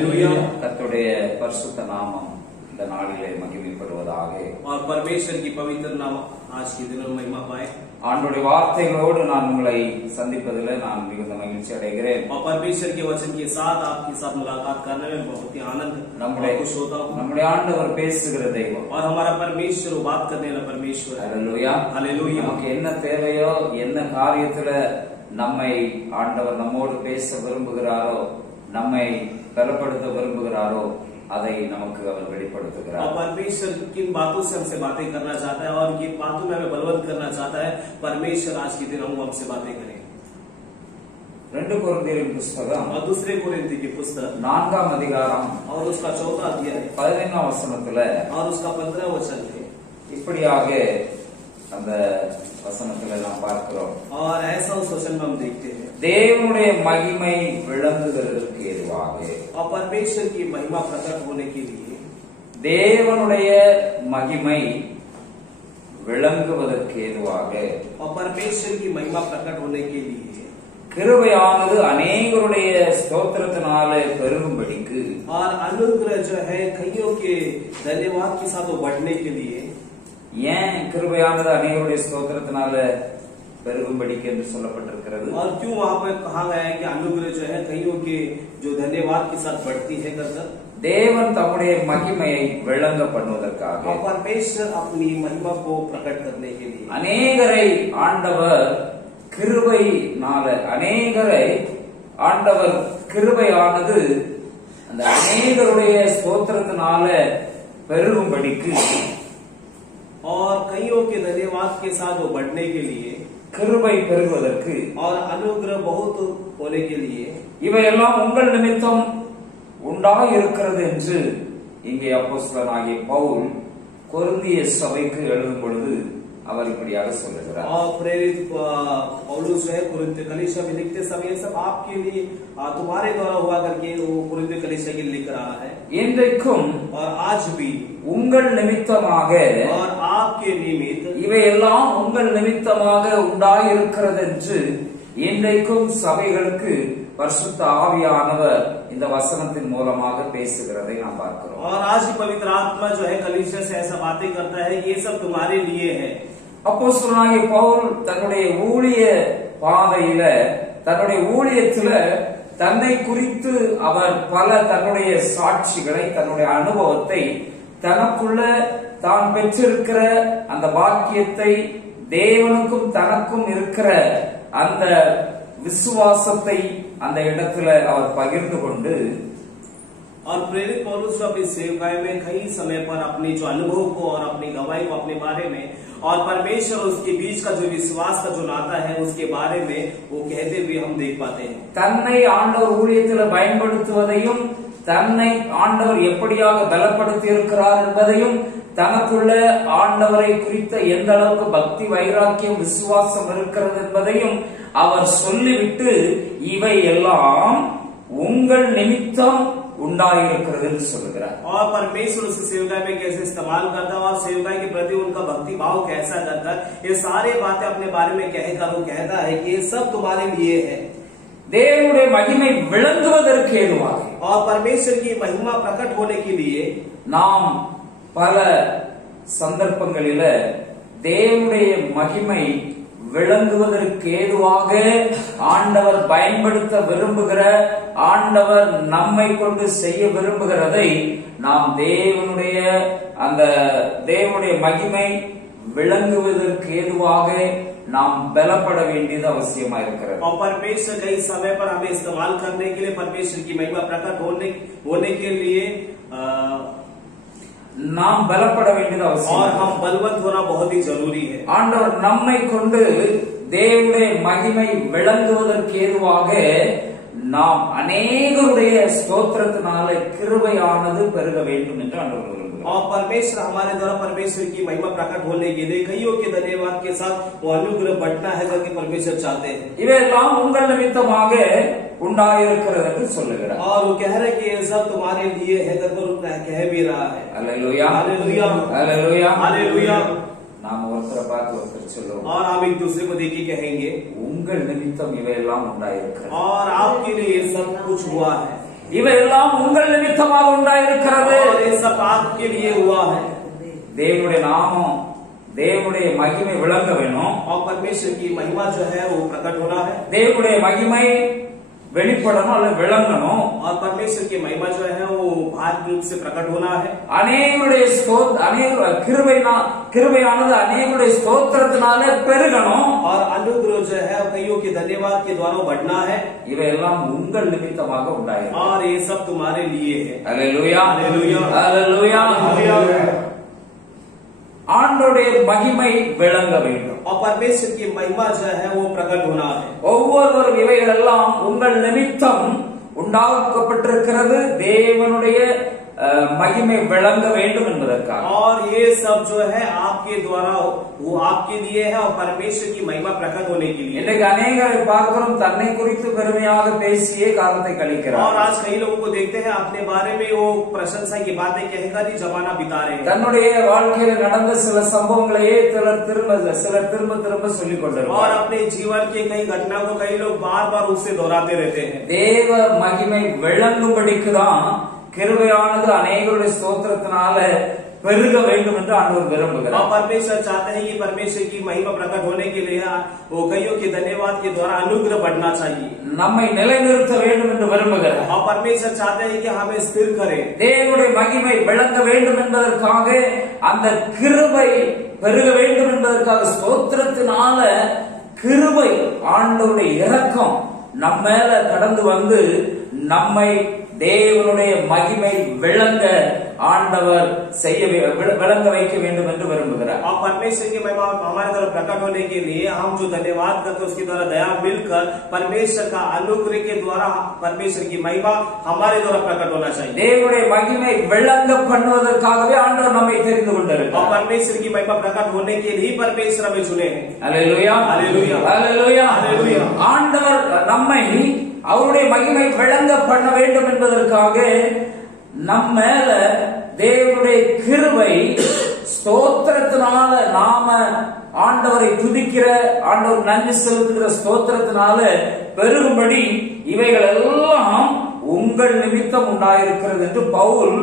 Hallelujah. கர்த்தருடைய பரிசுத்த நாமம் இந்த நாளிலே மகிமைப்படுவதாக। और परमेश्वर की पवित्र नाम आज के दिन में महिमा पाए। ஆண்டவருடைய வார்த்தைகளோடு நான் உங்களை சந்திப்பதிலே நான் மிகுந்த மகிழ்ச்சி அடைகிறேன்। और परमेश्वर के वचन के साथ आपके साथ मुलाकात करने में बहुत ही आनंद खुश होता हूँ। நம்முடைய ஆண்டவர் பேசுகிற தெய்வம் और हमारा परमेश्वर बात करने वाला परमेश्वर है। हालेलुया। हालेलुया। நமக்கு என்ன தேவையோ என்ன காரியத்துல நம்மை ஆண்டவர் நம்மோடு பேச விரும்புகிறாரோ நம்மை பலப்படுத்த விரும்புகிறாரோ அதை நமக்கு அவர் வெளிப்படுத்துகிறார்। और परमेश्वर किन बातों से हमसे बातें करना चाहता है और ये बातों में हमें बलवंत करना चाहता है। परमेश्वर आज के दिन हमसे बातें करें। 2 கொரிந்தியரின் புத்தகம் और दूसरे कोरिन्थी की पुस्तक 4ஆம் அதிகாரம் और उसका 4वां अध्याय 15ஆம் வசனத்துல और उसका 15वां वचन है। இப்படியாக அந்த வசனத்துல நாம் பார்க்கிறோம்। और ऐसा उस वचन में हम देखते हैं தேவனுடைய மகிமை விளங்குவதற்கு ஏதுவாக और परमेश्वर की महिमा प्रकट होने के लिए தேவனுடைய மகிமை விளங்குவதற்கு ஏதுவாக और परमेश्वर की महिमा प्रकट होने के लिए கிருபையானது அநேகருடைய ஸ்தோத்திரத்தினாலே பெருகும்படிக்கு और अनुग्रह जो है कईयों के धन्यवाद के साथ बढ़ने के लिए ஏன் கிருபையானது அநேகருடைய ஸ்தோத்திரத்தினால பெருகும்படிக்கு என்று சொல்லப்பட்டிருக்கிறது। और क्यों वहाँ पे कहा गया है कि अनुग्रह जो है कईयों के जो धन्यवाद के साथ बढ़ती है कर தேவன் தம்முடைய மகிமையை விளங்க பண்ணுவதற்காக और परमेश्वर अपनी महिमा को प्रकट करने के लिए அநேகரை ஆண்டவர் கிருபையினால அநேகரை ஆண்டவர் கிருபையானது அந்த அநேகருடைய ஸ்தோத்திரத்தினால பெருகும்படிக்கு और कईयों के धन्यवाद के साथ वो बढ़ने के लिए கிருபை பெருகுவதற்கு और अनुग्रह बहुत होने के लिए இவையெல்லாம் உங்கள் நிமித்தம் உண்டாயிருக்கிறது என்று இங்கே அப்போஸ்தலனாகிய பவுல் கொரிந்திய சபைக்கு எழுதும் பொழுது அவர் இப்படியாக சொல்லுகிறார்। और प्रेरित पौलुस जो है कुरिन्थ कलीसिया में लिखते समय सब आपके लिए तुम्हारे द्वारा हुआ करके वो कुरिन्थ कलीसिया के लिख रहा है। இன்றைக்கும் और आज भी உங்கள் நிமித்தமாக और आपके निमित्त இவையெல்லாம் உங்கள் நிமித்தமாக உண்டாயிருக்கிறது என்று இன்றைக்கும் சபைகளுக்கு பரிசுத்த ஆவியானவர் இந்த வசனத்தின் மூலமாக பேசுகிறதை நாம் பார்க்கிறோம்। और आज भी पवित्र आत्मा जो है कलीसिया से ऐसा बातें करता है ये सब तुम्हारे लिए है। அப்போஸ்தலனாகிய பவுல் தன்னுடைய ஊழிய பாதையில தன்னுடைய ஊழியத்துல தன்னை குறித்து அவர் பல தன்னுடைய சாட்சிகளை தன்னுடைய அனுபவத்தை தனக்குள்ள தான் பெற்றிருக்கிற அந்த பாக்கியத்தை தேவனுக்கும் தனக்கும் இருக்கிற அந்த விசுவாசத்தை அந்த இடத்துல அவர் பகிர்ந்து கொண்டு और प्रेरित पौलुस जो अपनी सेवकाई में कई समय पर अपने जो अनुभव को और अपनी गवाही को अपने बारे में और परमेश्वर उसके बीच का जो विश्वास का जो नाता है उसके बारे में वो कहते हुए हम देख पाते हैं। தன்னை ஆண்டவர் ஊழியத்துல பயன்படுத்துவதையும் தன்னை ஆண்டவர் எப்படியாக பலப்படுத்தி இருக்கிறார் என்பதையும் தனக்குள்ள ஆண்டவரை குறித்த எந்த அளவுக்கு பக்தி வைராக்கியம் விசுவாசம் இருக்கிறது என்பதையும் அவர் சொல்லிவிட்டு இவை எல்லாம் உங்கள் நிமித்தம் உண்டாயிருக்கிறது என்று சொல்லுகிறார்। और परमेश्वर उस सेवकाई में कैसे इस्तेमाल करता है और सेवकाई के प्रति उनका भक्ति भाव कैसा करता है ये सारी बातें अपने बारे में कहकर वो कहता है कि ये सब तुम्हारे लिए है। தேவனுடைய மகிமை விளங்குவதற்கு ஏதுவாக और परमेश्वर की महिमा प्रकट होने के लिए நாம் பல சந்தர்ப்பங்களில தேவனுடைய மகிமை விளங்குவதற்கு ஏதுவாக ஆண்டவர் பயன்படுத்த விரும்புகிற ஆண்டவர் நம்மை கொண்டு செய்ய விரும்புகிறதை நாம் தேவனுடைய மகிமை விளங்குவதற்கு ஏதுவாக நாம் பலப்பட வேண்டியது அவசியமா இருக்கிறது। और परमेश्वर कई समय पर हमें इस्तेमाल करने के लिए परमेश्वर की महिमा प्रकट होने के लिए நாம் பலப்பட வேண்டியது அவசியம் और हम बलवंत होना बहुत ही जरूरी है। ஆண்டவர் நம்மை கொண்டு தேவனுடைய மகிமை விளங்குவதற்கு ஏதுவாக நாம் அநேகருடைய ஸ்தோத்திரத்தினால கிருபையானது பெருக வேண்டும் என்று ஆண்டவர் விரும்புகிறார்। और परमेश्वर हमारे द्वारा परमेश्वर की महिमा प्रकट होने के लिए कईयों के धन्यवाद के साथ वो अनुग्रह बढ़ना है करके परमेश्वर चाहते हैं। இவையெல்லாம் உங்கள் நிமித்தமாக உண்டாயிருக்கிறது என்று சொல்லுகிறார்। और वो कह रहे कि ये सब तुम्हारे लिए है करके कह भी रहा है। Hallelujah hallelujah hallelujah hallelujah. நாம் ஒருத்தரை பார்த்து ஒருத்தர் சொல்லுவோம் और हम एक दूसरे को देख के कहेंगे உங்கள் நிமித்தம் இவையெல்லாம் உண்டாயிருக்கிறது और आपके लिए ये सब कुछ हुआ है। இவையெல்லாம் உங்கள் நிமித்தமாக உண்டாயிருக்கிறது. और ये सब आपके लिए हुआ है. தேவனுடைய நாமம் தேவனுடைய மகிமை விளங்க வேணும். और परमेश्वर की महिमा जो है वो प्रकट होना है. தேவனுடைய மகிமை வெளிப்படணும் அல்ல விளங்கணும். और परमेश्वर की महिमा जो है वो बाहरी रूप से प्रकट होना है. அநேகருடைய கிருபையானது அநேகருடைய ஸ்தோத்திரத்தினால பெருகணும். और अनुग्रह जो है कईयों के धन्यवाद के द्वारा बढ़ना है. இவையெல்லாம் உங்கள் நிமித்தமாக உண்டாயிருக்கு. और ये सब तुम्हारे लिए है. அல்லேலூயா அல்லேலூயா அல்லேலூயா. அல்லேலூயா. ஆண்டவருடைய மகிமை விளங்க வேண்டும். और परमेश्वर की महिमा जो है वो प्रकट होना है. ஒவ்வொருவரும் இவைகள் எல்லாம் உங்கள் நிமித்தம் உண்டாக்கப்பட்டிருக்கிறது தேவனுடைய மகிமை விளங்க வேண்டும் என்பதற்காக. और ये सब जो है आपके द्वारा वो आपके लिए है और परमेश्वर की महिमा प्रकट होने के लिए. இன்றைக்கு அநேகரை பார்க்கிறோம் தன்னை குறித்து பெருமையாக பேசியே காலத்தை கழிக்கிறார். और आज कई लोगों को देखते हैं अपने बारे में वो प्रशंसा की बातें कहकर ही जमाना बिता रहे हैं. தன்னுடைய வாழ்க்கையில் நடந்த சில சம்பவங்களையே சிலர் திரும்ப சொல்லிக் கொண்டிருக்கிறார். और अपने जीवन के कई घटना को कई लोग बार बार उससे दोहराते रहते हैं. தேவ மகிமை விளங்கும்படிக்குதான் கிருபையானது அநேகருடைய ஸ்தோத்திரத்தினால பெருக வேண்டும் என்று ஆண்டவர் விரும்புகிறார். और परमेश्वर चाहते हैं कि परमेश्वर की महिमा प्रकट होने के लिए वो कईयों के धन्यवाद के द्वारा अनुग्रह बढ़ना चाहिए. நம்மை நிலைநிறுத்த வேண்டும் என்று விரும்புகிறார். और परमेश्वर चाहते हैं कि हमें स्थिर करें. தேவனுடைய மகிமை விளங்க வேண்டும் என்பதற்காக அந்த கிருபை பெருக வேண்டும் என்பதற்காக ஸ்தோத்திரத்தினால கிருபை ஆண்டவருடைய இரக்கம் நம்ம மேல கடந்து வந்து நம்மை தேவனுடைய மகிமை விளங்க ஆண்டவர் விளங்க வைக்க வேண்டும் என்று விரும்புகிறார். और परमेश्वर की महिमा हमारे तरफ प्रकट होने के लिए हम जो धन्यवाद करते उसके द्वारा दया मिलकर परमेश्वर का अनुग्रह के द्वारा परमेश्वर की महिमा हमारे द्वारा प्रकट होना चाहिए. தேவனுடைய மகிமை விளங்க பண்ணுவதற்காகவே ஆண்டவர் நம்மை தெரிந்து கொண்டிருக்கிறார். और परमेश्वर की महिमा प्रकट होने के लिए परमेश्वर हमें चुने हैं. அல்லேலூயா அல்லேலூயா அல்லேலூயா அல்லேலூயா. ஆண்டவர் நம்மை அவருடைய மகிமை விளங்க பண்ண வேண்டும் என்பதற்காக நம்ம மேல தேவனுடைய கிருபை ஸ்தோத்திரத்தினால நாம ஆண்டவரை துதிக்கிற ஆண்டவர் நன்றி செலுத்துகிற ஸ்தோத்திரத்தினால பெருகும்படி இவைகள் எல்லாம் உங்கள் நிமித்தம் உண்டாயிருக்கிறது என்று பவுல்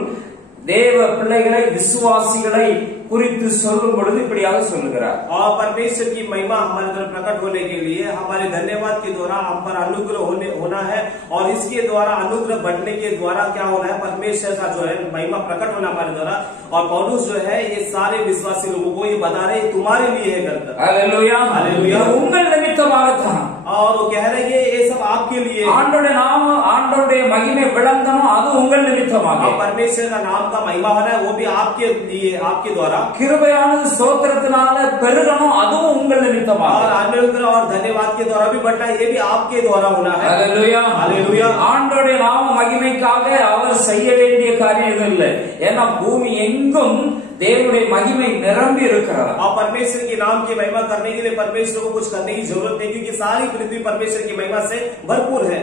தேவ பிள்ளைகளை விசுவாசிகளை குறித்து சொல்லும் பொழுது இப்படியாக சொல்லுகிறார். और परमेश्वर की महिमा हमारे तरफ प्रकट होने के लिए हमारे धन्यवाद के द्वारा हम पर अनुग्रह होना है. और इसके द्वारा अनुग्रह बढ़ने के द्वारा क्या होना है परमेश्वर का जो है महिमा प्रकट होना हमारे द्वारा. और पौलुस जो है ये सारे विश्वासी लोगों को ये बता रहे तुम्हारे लिए है करता. அல்லேலூயா அல்லேலூயா. உங்கள் நிமித்தமாகத்தான். और वो कह रहे हैं ये सब आपके लिए. ஆண்டவருடைய நாம ஆண்டவருடைய மகிமை விளங்கணும் அது உங்கள் நிமித்தமாக. परमेश्वर का नाम का महिमा होना है वो भी आपके लिए आपके द्वारा. கிருபையானது ஸ்தோத்திரத்தினால பெருகணும் அதுவும் உங்கள் நிமித்தமாக. और अनुग्रह और धन्यवाद के द्वारा भी बढ़ना ये भी आपके द्वारा होना है. அல்லேலூயா அல்லேலூயா. ஆண்டவருடைய நாம மகிமைக்காக அவர் செய்ய வேண்டிய காரியம் எதுவும் இல்லை. ஏன்னா பூமி எங்கும் தேவனுடைய மகிமை நிரம்பி இருக்கிறார். और परमेश्वर के नाम की महिमा करने के लिए परमेश्वर को कुछ करने की जरूरत नहीं क्योंकि सारी पृथ्वी परमेश्वर की महिमा से भरपूर है.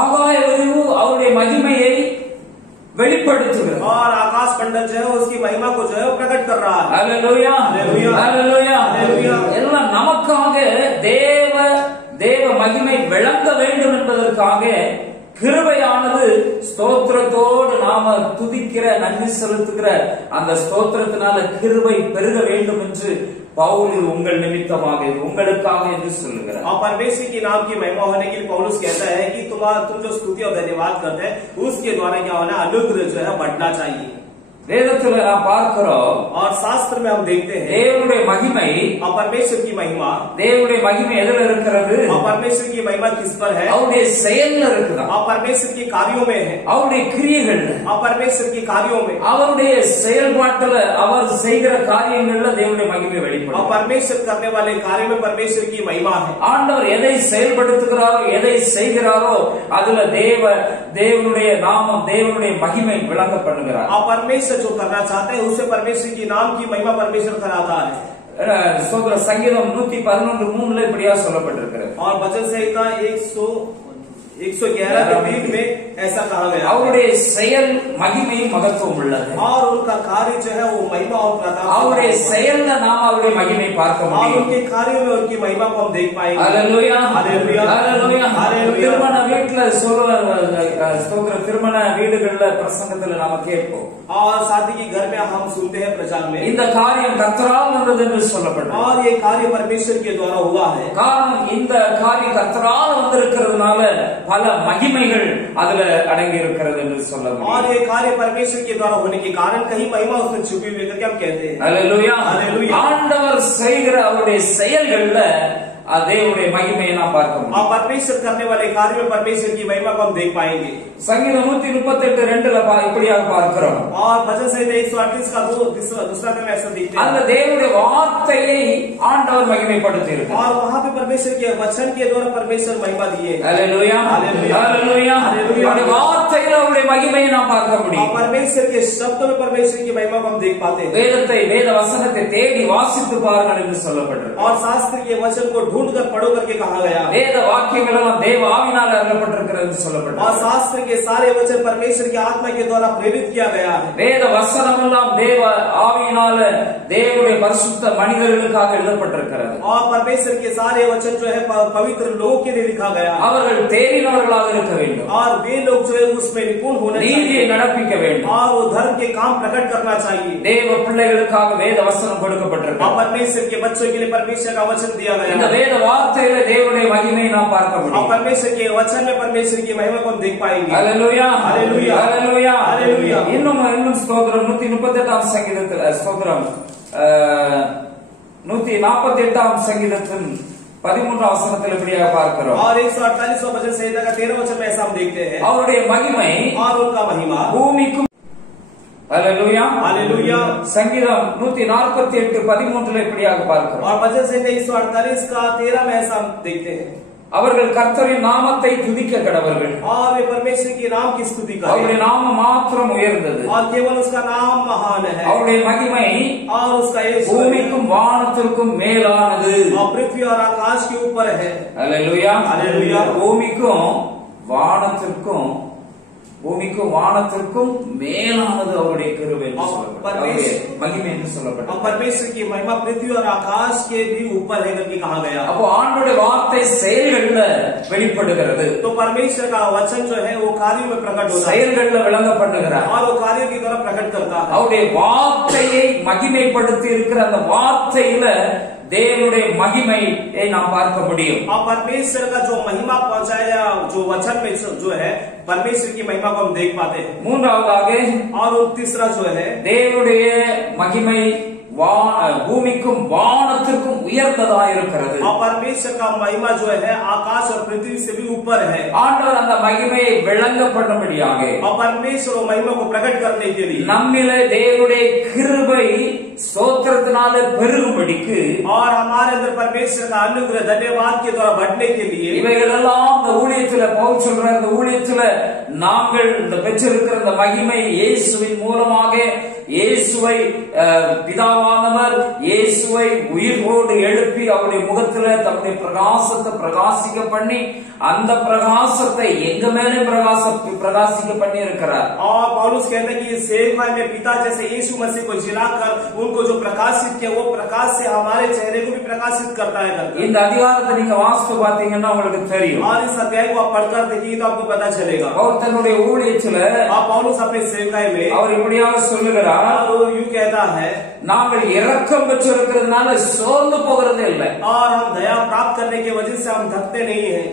ஆகாய விரிவு அவருடைய மகிமையை வெளிப்படுத்துகிறது. और आकाश मंडल जो है उसकी महिमा को जो है वो प्रकट कर रहा है. அல்லேலூயா அல்லேலூயா அல்லேலூயா அல்லேலூயா. எல்லாம் நமக்காக தேவ மகிமை விளங்க வேண்டும் என்பதற்காக கிருபையானது ஸ்தோத்திரத்தோடு நாம துதிக்கிற நன்றி செலுத்துகிற அந்த ஸ்தோத்திரத்தினால கிருபை பெருக வேண்டும் என்று பவுல் உங்கள் நிமித்தமாக உங்களுக்காக என்று சொல்லுகிறார். और परमेश्वर के नाम की महिमा होने के लिए पौलुस कहता है कि तुम जो स्तुति और धन्यवाद करते हैं उसके द्वारा क्या होना अनुग्रह जो है बढ़ना चाहिए. வேதத்துல நாம் பார்க்கிறோம் और शास्त्र में हम देखते हैं தேவனுடைய மகிமை और परमेश्वर की महिमा. தேவனுடைய மகிமை எதுல இருக்கிறது? और परमेश्वर की महिमा किस पर है? அவருடைய செயல்ல இருக்குதா? और परमेश्वर के कार्यों में है. அவருடைய கிரியைகள்ல और परमेश्वर के कार्यों में. அவருடைய செயல்பாட்டுல அவர் செய்கிற காரியங்கள்ல தேவனுடைய மகிமை और வெளிப்படும். परमेश्वर करने वाले कार्य में परमेश्वर की महिमा है. ஆண்டவர் எதை செயல்படுத்துகிறாரோ எதை செய்கிறாரோ அதுல தேவனுடைய நாமம் தேவனுடைய மகிமை விளங்க பண்ணுகிறார். और परमेश्वर जो करना चाहते हैं उससे परमेश्वर की नाम की महिमा परमेश्वर कराता है. சங்கீதம் 111:3 இப்படியா சொல்லப்பட்டிருக்கிறது. और वचन संहिता 111 के 3 में ऐसा कहा गया அவருடைய செயல் மகிமை மகத்துவம் உள்ளது और उनका कार्य जो है वो महिमा और प्रताप அவருடைய செயல்ல நாம் அவருடைய மகிமை பார்க்க और முடியும் उनके कार्यों में उनकी महिमा को हम देख पाएंगे हालेलुया हालेलुया हालेलुया हालेलुया திருமண வீட்ல ஸ்தோத்திர திருமண வீடுகள்ல பிரசங்கத்துல நாம கேட்போம் और शादी के घर में हम सुनते हैं प्रचार में இந்த காரியம் கர்த்தரால் வந்தது என்று சொல்லப்பட்டது और ये कार्य परमेश्वर के द्वारा हुआ है காரணம் இந்த காரியம் கர்த்தரால் வந்திருக்கிறதுனால பல மகிமைகள் அதுல அடங்கி இருக்கிறது என்று சொல்ல முடியும் और ये कार्य परमेश्वर के द्वारा होने के कारण कहीं महिमा उसमें छुपी हुई है हम कहते हैं हालेलुया हालेलुया ஆண்டவர் செய்கிற அவருடைய செயல்கள்ல தேவனுடைய மகிமையை நாம் பார்க்க முடியும் और परमेश्वर करने वाले कार्य में परमेश्वर की महिमा को हम देख पाएंगे சங்கீதம் 138:2 இப்படியாக பார்க்கிறோம் और भजन संहिता 138 का दूसरा में ऐसा देखते हैं அந்த தேவனுடைய வார்த்தையை ஆண்டவர் மகிமைப்படுத்தி இருக்கிறார் और वहां पे परमेश्वर के वचन के द्वारा परमेश्वर महिमा दिए हालेलुया हालेलुया हालेलुया அவருடைய வார்த்தையில அவருடைய மகிமையை நாம் பார்க்க முடியும் और परमेश्वर के शब्दों में परमेश्वर की महिमा को हम देख पाते हैं வேத வசனத்தை தேடி வாசித்து பாருங்கள் என்று சொல்லப்பட்டிருக்கு और शास्त्र के वचन को ढूंढ कर पढ़ो करके कहा गया வேத வாக்கியங்கள் எல்லாம் தேவ ஆவியினால அருளப்பட்டிருக்கிறது என்று சொல்லப்பட்டிருக்கு और शास्त्र के सारे वचन परमेश्वर की आत्मा के द्वारा प्रेरित किया गया है வேத வசனம் எல்லாம் தேவ ஆவியினால தேவனுடைய பரிசுத்த மனிதர்களுக்காக எழுதப்பட்டிருக்கிறது और परमेश्वर के सारे वचन जो है पवित्र लोगों के लिए लिखा गया அவர்கள் தேறினவர்களாக இருக்க வேண்டும் और वे लोग जो है उसमें निपुण होने நீதியை நடப்பிக்க வேண்டும் और वो धर्म के काम प्रकट करना चाहिए தேவ பிள்ளைகளுக்காக வேத வசனம் கொடுக்கப்பட்டிருக்கு और परमेश्वर के बच्चों के लिए परमेश्वर का वचन दिया गया இந்த வேத வார்த்தையில தேவனுடைய மகிமையை நாம் பார்க்க और முடியும் परमेश्वर के वचन में परमेश्वर की महिमा को हम देख पाएंगे हालेलुया हालेलुया हालेलुया हालेलुया இன்னும் ஸ்தோத்திரம் 138ஆம் சங்கீதத்தில் ஸ்தோத்திரம் 148ஆம் சங்கீதத்தின் 13ஆம் வசனத்தில் இப்படியாக பார்க்கிறோம் और 148वां भजन संहिता का 13वां वचन में ऐसा हम देखते हैं அவருடைய மகிமை और उनका महिमा பூமிக்கும் हालेलुया हालेलुया சங்கீதம் 148:13 இப்படியாக பார்க்கிறோம் और भजन संहिता 148 का 13 में ऐसा हम देखते हैं அவர்கள் கர்த்தரின் நாமத்தை துதிக்க கடவர்கள் और वे परमेश्वर के नाम की स्तुति करें அவருடைய நாமம் மாத்திரம் உயர்ந்தது और केवल उसका नाम महान है அவருடைய மகிமை और उसका பூமிக்கும் வானத்திற்கும் மேலானது और पृथ्वी और आकाश के ऊपर है हालेलुया हालेलुया பூமிக்கும் வானத்திற்கும் மேலானது அவருடைய கிருபை என்று சொல்லப்பட்டது மகிமை என்று சொல்லப்பட்டது और परमेश्वर की महिमा पृथ्वी और आकाश के भी ऊपर है करके कहा गया அப்போ ஆண்டவருடைய வார்த்தை செயல்கள்ல வெளிப்படுகிறது तो परमेश्वर का वचन जो है वो कार्यों में प्रकट होता है செயல்கள்ல விளங்கப்படுகிறார் और वो कार्यों की तरह प्रकट करता है அவருடைய வார்த்தையை மகிமைப்படுத்தி இருக்கிற அந்த வார்த்தையில தேவனுடைய மகிமையை நாம் பார்க்க முடியும் और परमेश्वर का जो महिमा पहुंचाया जो वचन में जो है परमेश्वर की महिमा को हम देख पाते हैं மூன்றாவதாக और तीसरा जो है தேவனுடைய மகிமை பூமிக்கும் வானத்திற்கும் உயர்ந்ததாக இருக்கிறது और परमेश्वर का महिमा जो है आकाश और पृथ्वी से भी ऊपर है ஆண்டவர் அந்த மகிமையை விளங்கப்படும்படியாக और परमेश्वर वो महिमा को प्रकट करने के लिए நம்மிலே தேவனுடைய கிருபை ஸ்தோத்திரத்தினால பெருகும்படிக்கு और हमारे अंदर परमेश्वर का अनुग्रह धन्यवाद के द्वारा बढ़ने के लिए இவைகளெல்லாம் இந்த ஊழியத்துல பவுல் சொல்ற இந்த ஊழியத்துல நாங்கள் இந்த பெற்றிருக்கிற இந்த மகிமை இயேசுவின் மூலமாக இயேசுவை பிதாவானவர் இயேசுவை உயிரோடு எழுப்பி அவருடைய முகத்துல தம்முடைய பிரகாசத்தை பிரகாசிக்க பண்ணி அந்த பிரகாசத்தை எங்க மேலே பிரகாசிக்க பண்ணி இருக்கிறார் और पौलुस कहते हैं कि सेवकाई में पिता जैसे यीशु मसीह को जिलाकर उनको जो प्रकाशित किया वो प्रकाश से हमारे चेहरे को भी प्रकाशित करता है இந்த அதிகாரத்தை நீங்க வாசித்து பாத்தீங்கன்னா உங்களுக்கு தெரியும் और इस अध्याय को आप पढ़कर देखिए तो आपको पता चलेगा அவர் தன்னுடைய ஊழியத்துல पौलुस अपने सेवकाई में அவர் இப்படியாக சொல்லுகிறார் यूं कहता है நாங்கள் இரக்கம் பெற்றிருக்கிறதுனால சோர்ந்து போகிறதே இல்லை और हम दया प्राप्त करने की वजह से हम थकते नहीं है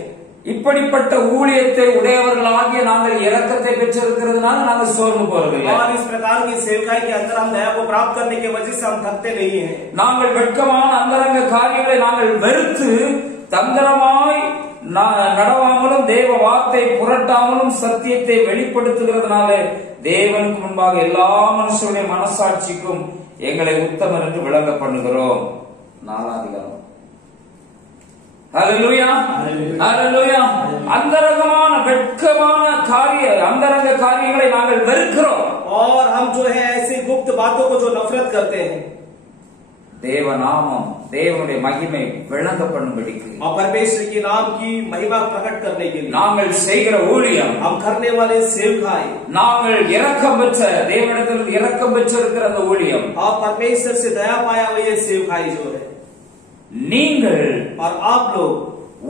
இப்படிப்பட்ட ஊழியத்தை உடையவர்களாகிய நாங்கள் இரக்கத்தை பெற்றிருக்கிறதுனால நாங்கள் சோர்ந்து போறதில்லை और इस प्रकार की सेवकाई के अंदर हम दया को प्राप्त करने की वजह से हम थकते नहीं है நாங்கள் வெட்கமான அந்தரங்க காரியங்களை நாங்கள் வெறுத்து தந்திரமாய் நடவாமலும் தேவ வார்த்தை புரட்டாமலும் சத்தியத்தை வெளிப்படுத்துகிறதுனால தேவனுக்கு முன்பாக எல்லா மனுஷனுடைய மனசாட்சிக்கும் எங்களை உத்தமர் என்று விளங்க பண்ணுகிறோம். 4ஆம் அதிகாரம். ஹல்லேலூயா ஹல்லேலூயா. அந்தரங்கமான வெட்கமான அந்தரங்க காரியங்களை நாங்கள் வெறுக்கிறோம். और हम जो है ऐसी गुप्त बातों को जो नफरत करते हैं தேவநாமம் தேவனுடைய மகிமை விளங்க பண்ணும்படிக்கு और परमेश्वर के नाम की महिमा प्रकट करने के लिए நாங்கள் செய்கிற ஊழியம், हम करने वाले सेवकाई, நாங்கள் இரக்கம் பெற்ற தேவனிடத்தில் இரக்கம் பெற்றிருக்கிற அந்த ஊழியம், और परमेश्वर से दया पाया हुआ ये सेवकाई जो है, நீங்கள் और आप लोग,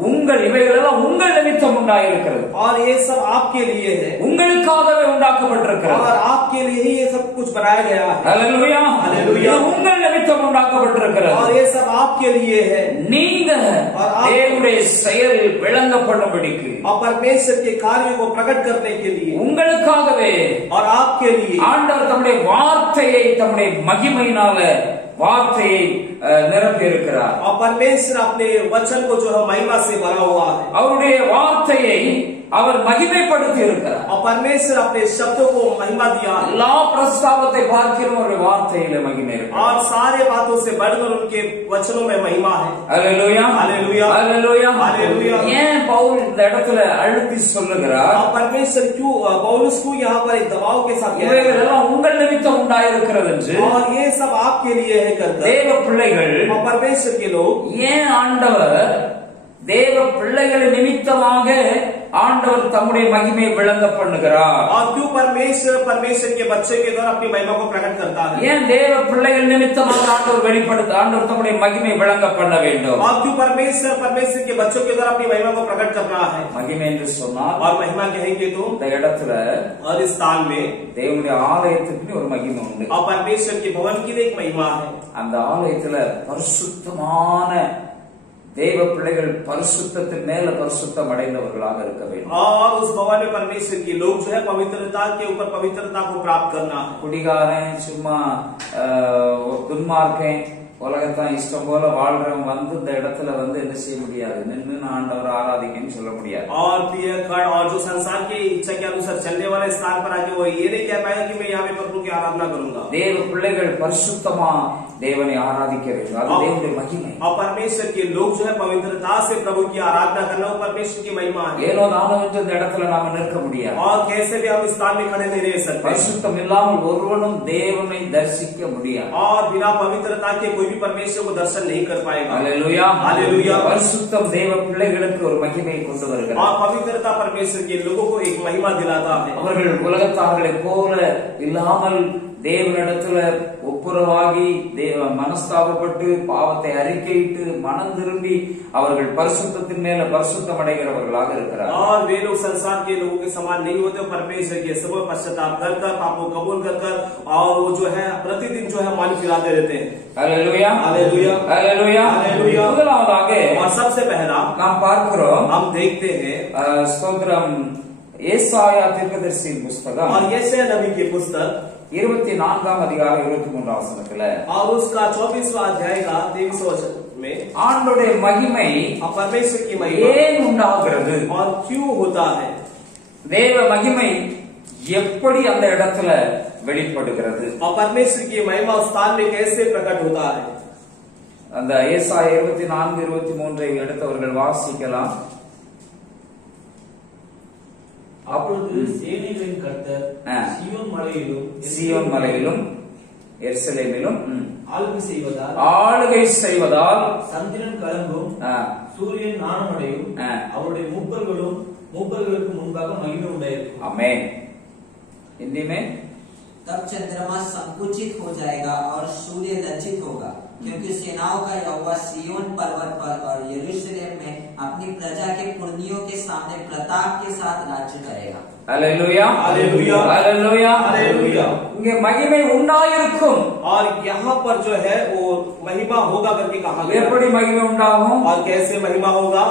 உங்கள் இவைகளெல்லாம் உங்கள் நிமித்தம் உண்டாயிருக்கிறது, और ये सब आपके लिए है, உங்களுக்காகவே உண்டாக்கப்பட்டிருக்கிறது. और आपके लिए ही ये सब कुछ बनाया गया है। ஹல்லேலூயா, ஹல்லேலூயா. உங்கள் நிமித்தம் உண்டாக்கப்பட்டிருக்கிறது. और ये सब आपके लिए है, நீங்க தேவனுடைய செயல் விளங்க பண்ணும்படிக்கு, और परमेश्वर के कार्य को प्रकट करने के लिए, உங்களுக்காகவே और आपके लिए ஆண்டவர் தம்முடைய வார்த்தையை தம்முடைய மகிமையினால வார்த்தையை நிரப்பி இருக்கிறார். और परमेश्वर अपने वचन को जो है महिमा से भरा हुआ है, அவருடைய வார்த்தையை அவர் மகிமைப்படுத்தி இருக்கிறார். और परमेश्वर अपने शब्दों को महिमा दिया है। எல்லா பிரஸ்தாபத்தை பார்க்கிறோம் அவருடைய வார்த்தையில மகிமை இருக்கு. और सारे बातों से बढ़कर उनके वचनों में महिमा है। ஹல்லேலூயா, ஹல்லேலூயா, ஹல்லேலூயா, ஹல்லேலூயா. ஏன் பவுல் இந்த இடத்துல அழுத்தி சொல்லுகிறார்? और परमेश्वर क्यों पौलुस को यहाँ पर एक दबाव के साथ कह रहा है? இவைகளெல்லாம் உங்கள் நிமித்தம் உண்டாயிருக்கிறது என்று. और ये सब आपके लिए है करता है। தேவ பிள்ளைகள், और परमेश्वर के लोग, ஏன் ஆண்டவர் தேவ பிள்ளைகள் நிமித்தமாக ஆண்டவர் தம்முடைய மகிமை விளங்க பண்ணுகிறார்? और क्यों परमेश्वर के बच्चे के द्वारा अपनी महिमा को प्रकट करता है? ஏன் தேவ பிள்ளைகள் நிமித்தமாக ஆண்டவர் வெளிப்படுத்த ஆண்டவர் தம்முடைய மகிமை விளங்க பண்ண வேண்டும்? और क्यों परमेश्वर के बच्चों के द्वारा अपनी महिमा को प्रकट कर रहा है? மகிமை என்று சொன்னால், और महिमा कहेंगे तो இந்த இடத்துல और इस स्थान में தேவனுடைய ஆலயத்துக்கு ஒரு மகிமை உண்டு. और परमेश्वर के भवन की एक महिमा है। அந்த ஆலயத்துல பரிசுத்தமான தேவ பிள்ளைகள் பரிசுத்தத்தின் மேல பரிசுத்தம் அடைந்தவர்களாக இருக்க வேண்டும். और उस भवन में परमेश्वर के लोग जो है पवित्रता के ऊपर पवित्रता को प्राप्त करना है। குடிகாரன், சும்மா துன்மார்க்கன், உலகத்தான் இஷ்டம் போல வாழ்றவன் வந்து இந்த இடத்துல வந்து என்ன செய்ய முடியாது, நின்று ஆண்டவர் ஆராதிக்கன்னு சொல்ல முடியாது. और पियखड़ और जो संसार की इच्छा के अनुसार चलने वाले स्थान पर आके वो ये नहीं कह पाएगा कि मैं यहाँ पे प्रभु की आराधना करूंगा। தேவ பிள்ளைகள் பரிசுத்தமா தேவனை ஆராதிக்க வேண்டும், அது தேவனுடைய மகிமை. और परमेश्वर के लोग जो है पवित्रता से प्रभु की आराधना करना वो परमेश्वर की महिमा है। ஏனோ தானோ என்று இந்த இடத்துல நாம நிற்க முடியாது. और कैसे भी हम स्थान में खड़े नहीं रह सकते। பரிசுத்தம் இல்லாமல் ஒருவனும் தேவனை தரிசிக்க முடியாது. और बिना पवित्रता के कोई भी परमेश्वर को दर्शन नहीं कर पाएगा। Hallelujah, hallelujah. பரிசுத்தம் தேவ பிள்ளைகளுக்கு ஒரு மகிமை கொண்டு வருகிறது. और पवित्रता परमेश्वर के लोगों को एक महिमा दिलाता है। அவர்கள் உலகத்தார்களை போல இல்லாமல் தேவனிடத்துல ஒப்புரவாகி மனஸ்தாபப்பட்டு பாவத்தை அறிக்கையிட்டு மனம் திரும்பி அவர்கள் பரிசுத்தத்தின் மேல பரிசுத்தம் அடைகிறவர்களாக இருக்கிறார். और वे लोग संसार के लोगों के समान नहीं होते, परमेश्वर के सब पश्चाताप कर कर पापों कबूल कर कर और वो जो है प्रतिदिन जो है मन फिराते रहते हैं। Hallelujah, hallelujah, hallelujah, hallelujah. முதலாவதாக और सबसे पहला நாம் பார்க்கிறோம், हम देखते हैं ஸ்தோத்திரம், ஏசாயா தீர்க்கதரிசியின் புஸ்தகம் और यशायाह नबी की पुस्तक 24ஆம் அதிகாரம் 23ஆம் வசனத்துல और उसका 24वां अध्याय का 23वां वचन में ஆண்டவருடைய மகிமை और परमेश्वर की महिमा ஏன் உண்டாகிறது, और क्यों होता है, தேவ மகிமை எப்படி அந்த இடத்துல வெளிப்படுகிறது, और परमेश्वर की महिमा उस स्थान में कैसे प्रकट होता है। அந்த ஏசாயா 24:23 எடுத்தவர்கள் வாசிக்கலாம். அப்பொழுது சேனைகளின் கர்த்தர் சீயோன் மலையிலும் எருசலேமிலும் ஆளுகை செய்வதால் சந்திரன் கலங்கும், சூரியன் நாணமடையும், அவருடைய மூப்பர்களுக்கு முன்பாக மகிமை உண்டாயிருக்கும். ஆமென். हिंदी में तब चंद्रमा संकुचित हो जाएगा और सूर्य लज्जित होगा, क्योंकि सेनाओं का यहोवा सिय्योन पर्वत पर और यरूशलेम में अपनी प्रजा के पुरनियों के सामने प्रताप के साथ राज्य करेगा। Hallelujah, hallelujah, hallelujah, hallelujah. இங்கே மகிமை உண்டாயிருக்கும். और यहाँ पर जो है वो महिमा होगा करके कहा गया। எப்படி மகிமை உண்டாகும்? और कैसे महिमा होगा?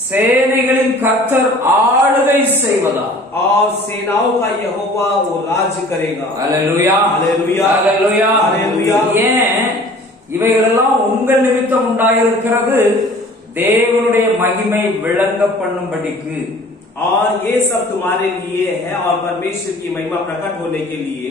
சேனைகளின் கர்த்தர் ஆளுகை செய்வதால், और सेनाओं का यहोवा वो राज्य करेगा। Hallelujah, hallelujah, hallelujah, hallelujah. ஏன் இவைகளெல்லாம் உங்கள் நிமித்தம் உண்டாயிருக்கிறது? தேவனுடைய மகிமை விளங்க பண்ணும்படிக்கு. और ये सब तुम्हारे लिए है और परमेश्वर की महिमा प्रकट होने के लिए।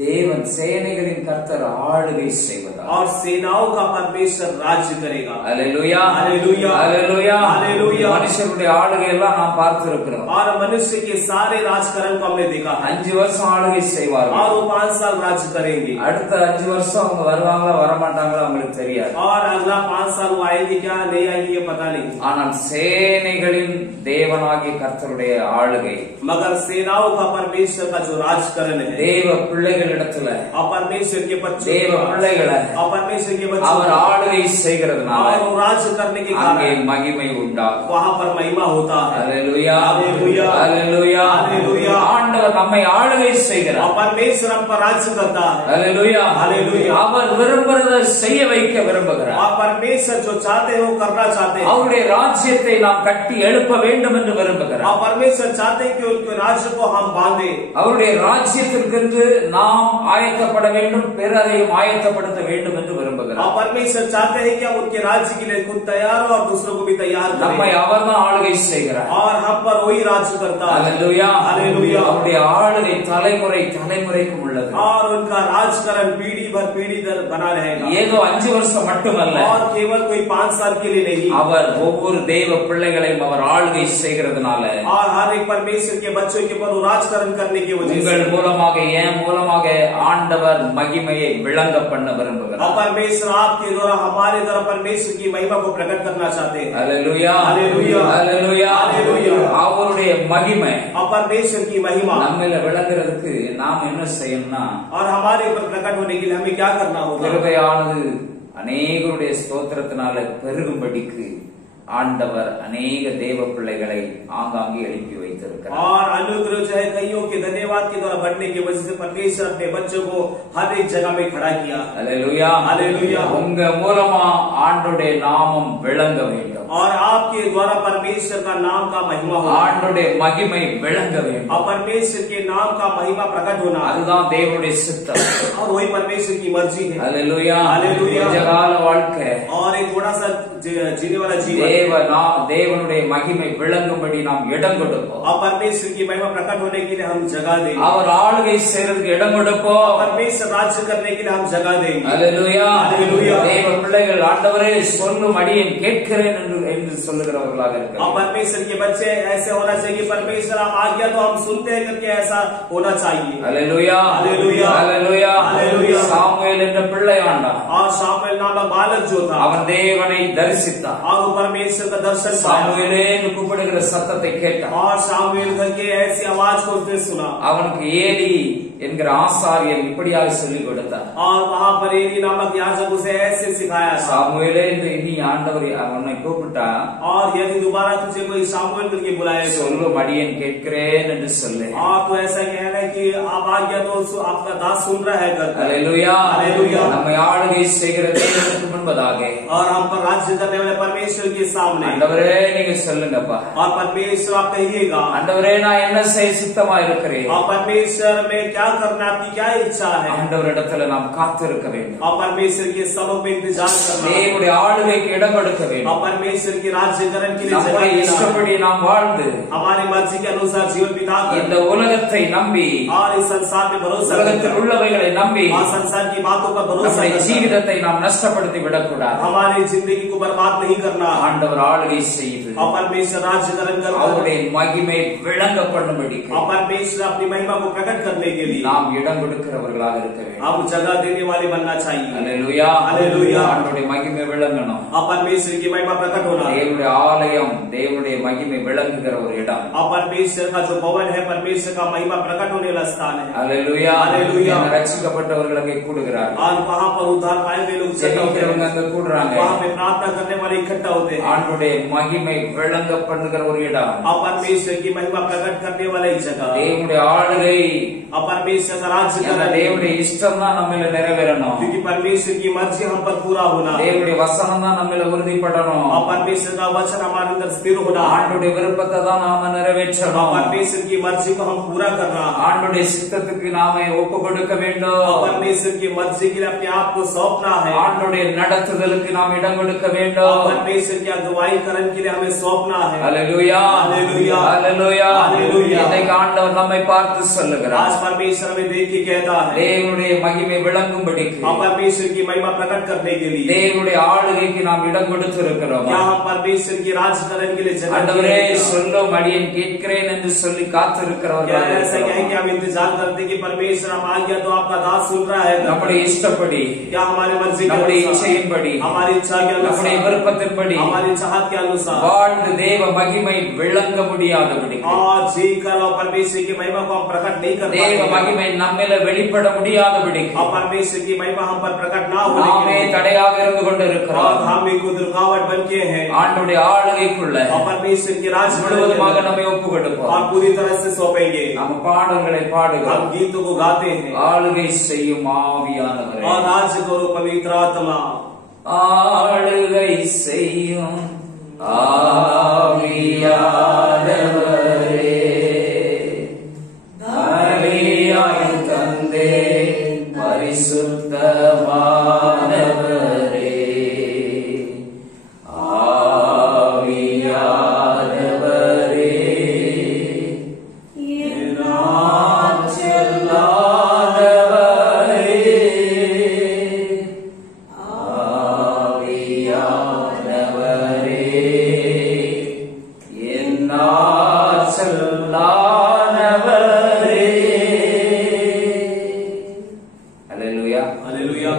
தேவன் சேனைகளின் கர்த்தர் ஆளுகை செய்வதால் और सेनाओं का परमेश्वर राज्य करेगा। அல்லேலூயா हालेलुया அல்லேலூயா हालेलुया। மனுஷருடைய ஆளுகை எல்லாம் நாம் பார்த்திருக்கிறோம் और मनुष्य के सारे राजकरण को हमने देखा है 5 வருஷம் ஆளுகை செய்வார்கள் और वो 5 साल राज्य करेंगे அடுத்த 5 வருஷம் அவங்க வருவாங்களா வரமாட்டாங்களா அவங்களுக்கு தெரியாது और अगला 5 साल वो आएंगे क्या नहीं आएंगे ये पता नहीं, ஆனால் சேனைகளின் தேவனாகிய கர்த்தருடைய ஆளுகை मगर सेनाओं का परमेश्वर का जो राजकरण है தேவ பிள்ளைகளிடத்துல और परमेश्वर के बच्चों தேவ பிள்ளைகளை और परमेश्वर के बच्चों அவர் ஆளுகை செய்கிறதுனால और राज्य करने के அங்கே कारण மகிமை உண்டாகும் वहाँ पर महिमा होता है। அல்லேலூயா हालेलुया அல்லேலூயா हालेलुया। ஆண்டவர் நம்மை ஆளுகை செய்கிறார் और परमेश्वर हम पर राज्य करता है। அல்லேலூயா हालेलुया। அவர் விரும்புறதை செய்ய வைக்க விரும்புகிறார் और परमेश्वर जो चाहते हैं वो करना चाहते हैं அவருடைய ராஜ்யத்தை நாம் கட்டி எழுப்ப வேண்டும் என்று விரும்புகிறார் और परमेश्वर चाहते हैं कि उनके राज्य को हम बांधे அவருடைய ராஜ்யத்திற்கு நாம் ஆயத்தப்பட வேண்டும் பிறரையும் ஆயத்தப்படுத்த வேண்டும் என்று விரும்புகிறார் और परमेश्वर चाहते हैं कि हम उनके राज्य के लिए खुद तैयार हो और दूसरों को भी तैयार நம்மை करें அவர்தான் ஆளுகை செய்கிறார் और हम पर वही राज्य करता है। அல்லேலூயா हालेलुया। அவருடைய ஆளுகை தலைமுறை தலைமுறைக்கும் உள்ளது और उनका राजकरण पीढ़ी भर पीढ़ी दर बना रहेगा ஏதோ 5 வருஷம் மட்டுமல்ல और केवल कोई 5 साल के लिए नहीं அவர் ஒவ்வொரு தேவ பிள்ளைகளையும் அவர் ஆளுகை செய்கிறதுனால और हर एक परमेश्वर के बच्चों के ऊपर वो राजकरण करने की वजह से உங்கள் மூலமாக என் மூலமாக ஆண்டவர் மகிமையை விளங்க பண்ண விரும்புகிறார் और परमेश्वर आपके द्वारा हमारे द्वारा परमेश्वर की महिमा को प्रकट करना चाहते हैं। அல்லேலூயா हालेलुया அல்லேலூயா हालेलुया। அவருடைய மகிமை और परमेश्वर की महिमा நம்மில விளங்குறதுக்கு நாம் என்ன செய்யணும்னா और हमारे ऊपर प्रकट होने के लिए हमें क्या करना होगा? கிருபையானது அநேகருடைய ஸ்தோத்திரத்தினால பெருகும்படிக்கு ஆண்டவர் அநேக தேவ பிள்ளைகளை ஆங்காங்கே எழுப்பி வைத்திருக்கிறார் और अनुग्रह जो है कईयों के धन्यवाद के द्वारा बढ़ने की वजह से परमेश्वर अपने बच्चों को हर एक जगह में खड़ा किया। அல்லேலூயா हालेलुया। உங்க மூலமா ஆண்டவருடைய நாமம் விளங்க வேண்டும் और आपके द्वारा परमेश्वर का नाम का महिमा होना ஆண்டவருடைய மகிமை விளங்க வேண்டும் और परमेश्वर के नाम का महिमा प्रकट होना அதுதான் தேவனுடைய சித்தம் और वही परमेश्वर की मर्जी है। அல்லேலூயா हालेलुया। ஜகால வாழ்க்கை और एक थोड़ा सा जीने वाला जीवन தேவனுடைய மகிமை விளங்கும்படி நாம் இடம் கொடுப்போம் और परमेश्वर की महिमा प्रकट होने के लिए हम जगह देंगे அவர் ஆளுகை செய்யறதுக்கு இடம் கொடுப்போம் परमेश्वर राज्य करने के लिए हम जगह देंगे। அல்லேலூயா हालेलुया। தேவ பிள்ளைகள் ஆண்டவரே சொல்லும் அடியேன் கேட்கிறேன் என்று சொல்லுகிறவர்களாக और இருக்கிறார் परमेश्वर के बच्चे ऐसे होना चाहिए परमेश्वर आप आज्ञा तो हम सुनते हैं करके ऐसा होना चाहिए। அல்லேலூயா हालेलुया। அல்லேலூயா हालेलुया। சாமுவேல் என்ற பிள்ளை ஆண்டான் और शामुएल नामक बालक जो था அவன் தேவனை தரிசித்தான் और वो परमेश्वर का दर्शन पाया சாமுவேலே என்று கூப்பிடுகிற சத்தத்தை கேட்டான் और शामुएल करके ऐसी आवाज को उसने सुना அவனுக்கு ஏலி என்கிற ஆசாரியர் இப்படியாக சொல்லிக் கொடுத்தார் और वहाँ पर एली नामक याजक उसे ऐसे सिखाया था சாமுவேலே என்று இனி ஆண்டவர் அவனை கூப்பிட்டா और यदि दोबारा तुझे कोई शामुएल करके बुलाए तो சொல்லும் அடியேன் கேட்கிறேன் என்று சொல்லு और तो ऐसा कहना है कि आप आज्ञा तो आपका दास सुन रहा है करके। அல்லேலூயா हालेलुया। நம்மை ஆளுகை செய்கிற தேவனுக்கு முன்பதாக और हम पर राज्य करने वाले परमेश्वर के सामने ஆண்டவரே நீங்க சொல்லுங்கப்பா और परमेश्वर आप कहिएगा ஆண்டவரே நான் என்ன செய்ய சித்தமா இருக்கிறேன் और परमेश्वर में क्या करना आपकी क्या इच्छा है ஆண்டவரிடத்துல நாம் காத்திருக்க வேண்டும் और परमेश्वर के सबक में इंतजार करना தேவனுடைய ஆளுகைக்கு இடம் கொடுக்க வேண்டும் और परमेश्वर की राज्यकरण के लिए நம்முடைய जगह देना। இஷ்டப்படி நாம் வாழ்ந்து हमारी मर्जी के अनुसार जीवन बिता இந்த कर உலகத்தை நம்பி और इस संसार में भरोसा உலகத்தில் कर உள்ளவைகளை நம்பி और संसार की बातों पर भरोसा நம்முடைய कर ஜீவிதத்தை நாம் நஷ்டப்படுத்தி விடக்கூடாது हमारी जिंदगी को बर्बाद नहीं करना ஆண்டவர் ஆளுகை செய்து और परमेश्वर राज्यकरण कर அவருடைய மகிமை விளங்க பண்ணும்படி और परमेश्वर अपनी महिमा को प्रकट करने के लिए நாம் இடம் கொடுக்கிறவர்களாக இருக்க வேண்டும் हम जगह देने वाले बनना चाहिए। அல்லேலூயா हालेलुया। ஆண்டவருடைய மகிமை விளங்கணும் और परमेश्वर की महिमा प्रकट होना தேவனுடைய ஆலயம் தேவனுடைய மகிமை விளங்குகிற ஒரு இடம் और परमेश्वर का जो भवन है परमेश्वर का महिमा प्रकट होने वाला स्थान है। அல்லேலூயா हालेलुया। ரட்சிக்கப்பட்டவர்கள் அங்கே கூடுகிறார்கள் और वहाँ पर उद्धार पाए हुए लोग जगह होते ஜெபிக்கிறவங்க हैं அங்க கூடுறாங்க वहाँ पे प्रार्थना करने वाले इकट्ठा होते हैं ஆண்டவருடைய மகிமை விளங்க பண்ணுகிற ஒரு இடம் और परमेश्वर की महिमा प्रकट करने वाला एक जगह தேவனுடைய ஆளுகை और परमेश्वर का राज्य அந்த करना தேவனுடைய இஷ்டம் தான் நம்மள நிறைவேறணும் क्योंकि परमेश्वर की मर्जी हम पर पूरा होना தேவனுடைய வசனம் தான் நம்ம நம்மள உறுதிப்படணும். और परमेश्वर का वचन हमारे अंदर स्थिर होना, ஆண்டுடைய விருப்பத்தை தான் நாம நிறைவேற்றணும். परमेश्वर की मर्जी को हम पूरा करना, ஆண்டுடைய சித்தத்துக்கு நாம ஒப்பு கொடுக்க வேண்டும். परमेश्वर की मर्जी के लिए अपने आप को सौंपना है, ஆண்டுடைய நடத்துதலுக்கு நாம் இடம் கொடுக்க வேண்டும். परमेश्वर की अगुवाई करने के लिए हमें सौंपना है। ஹல்லேலூயா, ஹல்லேலூயா, ஹல்லேலூயா, ஹல்லேலூயா। இன்றைக்கு ஆண்டவர் நம்மை பார்த்து சொல்லுகிறார், आज परमेश्वर हमें देख के कहता है, தேவனுடைய மகிமை விளங்கும்படிக்கு, परमेश्वर की महिमा प्रकट करने के लिए தேவனுடைய ஆளுகைக்கு நாம் இடம் கொடுத்திருக்கிறோம். क्या हम परमेश्वर की राजकरण के लिए जगह ஆண்டவரே சொல்லும் அடியேன் கேட்கிறேன் என்று சொல்லி காத்திருக்கிறவர்கள் ऐसा क्या है कि हम इंतजार करते कि परमेश्वर हम आ गया तो आपका दास सुन रहा है, நம்முடைய இஷ்டப்படி, क्या हमारी मर्जी के நம்முடைய अनुसार, இச்சையின்படி, हमारी इच्छा के நம்முடைய अनुसार, விருப்பத்தின்படி हमारी चाहत के अनुसार வாழ்ந்து தேவ மகிமை விளங்க முடியாதபடி, और जीकर और परमेश्वर की महिमा को हम प्रकट नहीं कर தேவ पाते, மகிமை நம்மில வெளிப்பட முடியாதபடி और परमेश्वर की महिमा हम पर प्रकट ना होने के நாமே लिए தடையாக இருந்து और கொண்டிருக்கிறோம். हम भी खुद रुकावट बन के हैं, ஆண்டுடைய ஆளுகைக்குள்ள और परमेश्वर की राज முழுவதுமாக நம்மை ஒப்பு கொடுப்போம். और पूरी तरह से सौंपेंगे। நம்ம பாடல்களை பாடுகிறோம். हम गीतों को गाते हैं, ஆளுகை செய்யும் ஆவியானவரே, और राज्य करो पवित्र आत्मा, ஆளுகை செய்யும் ஆவியானவரே, பலியாய் தந்தே பரிசுத்தமானவரே, ஆவியானவரே, என் ஆற்றலானவரே, ஆவியானவரே, என் ஆற்றலானவரே. அல்லேலூயா, हालेलुया,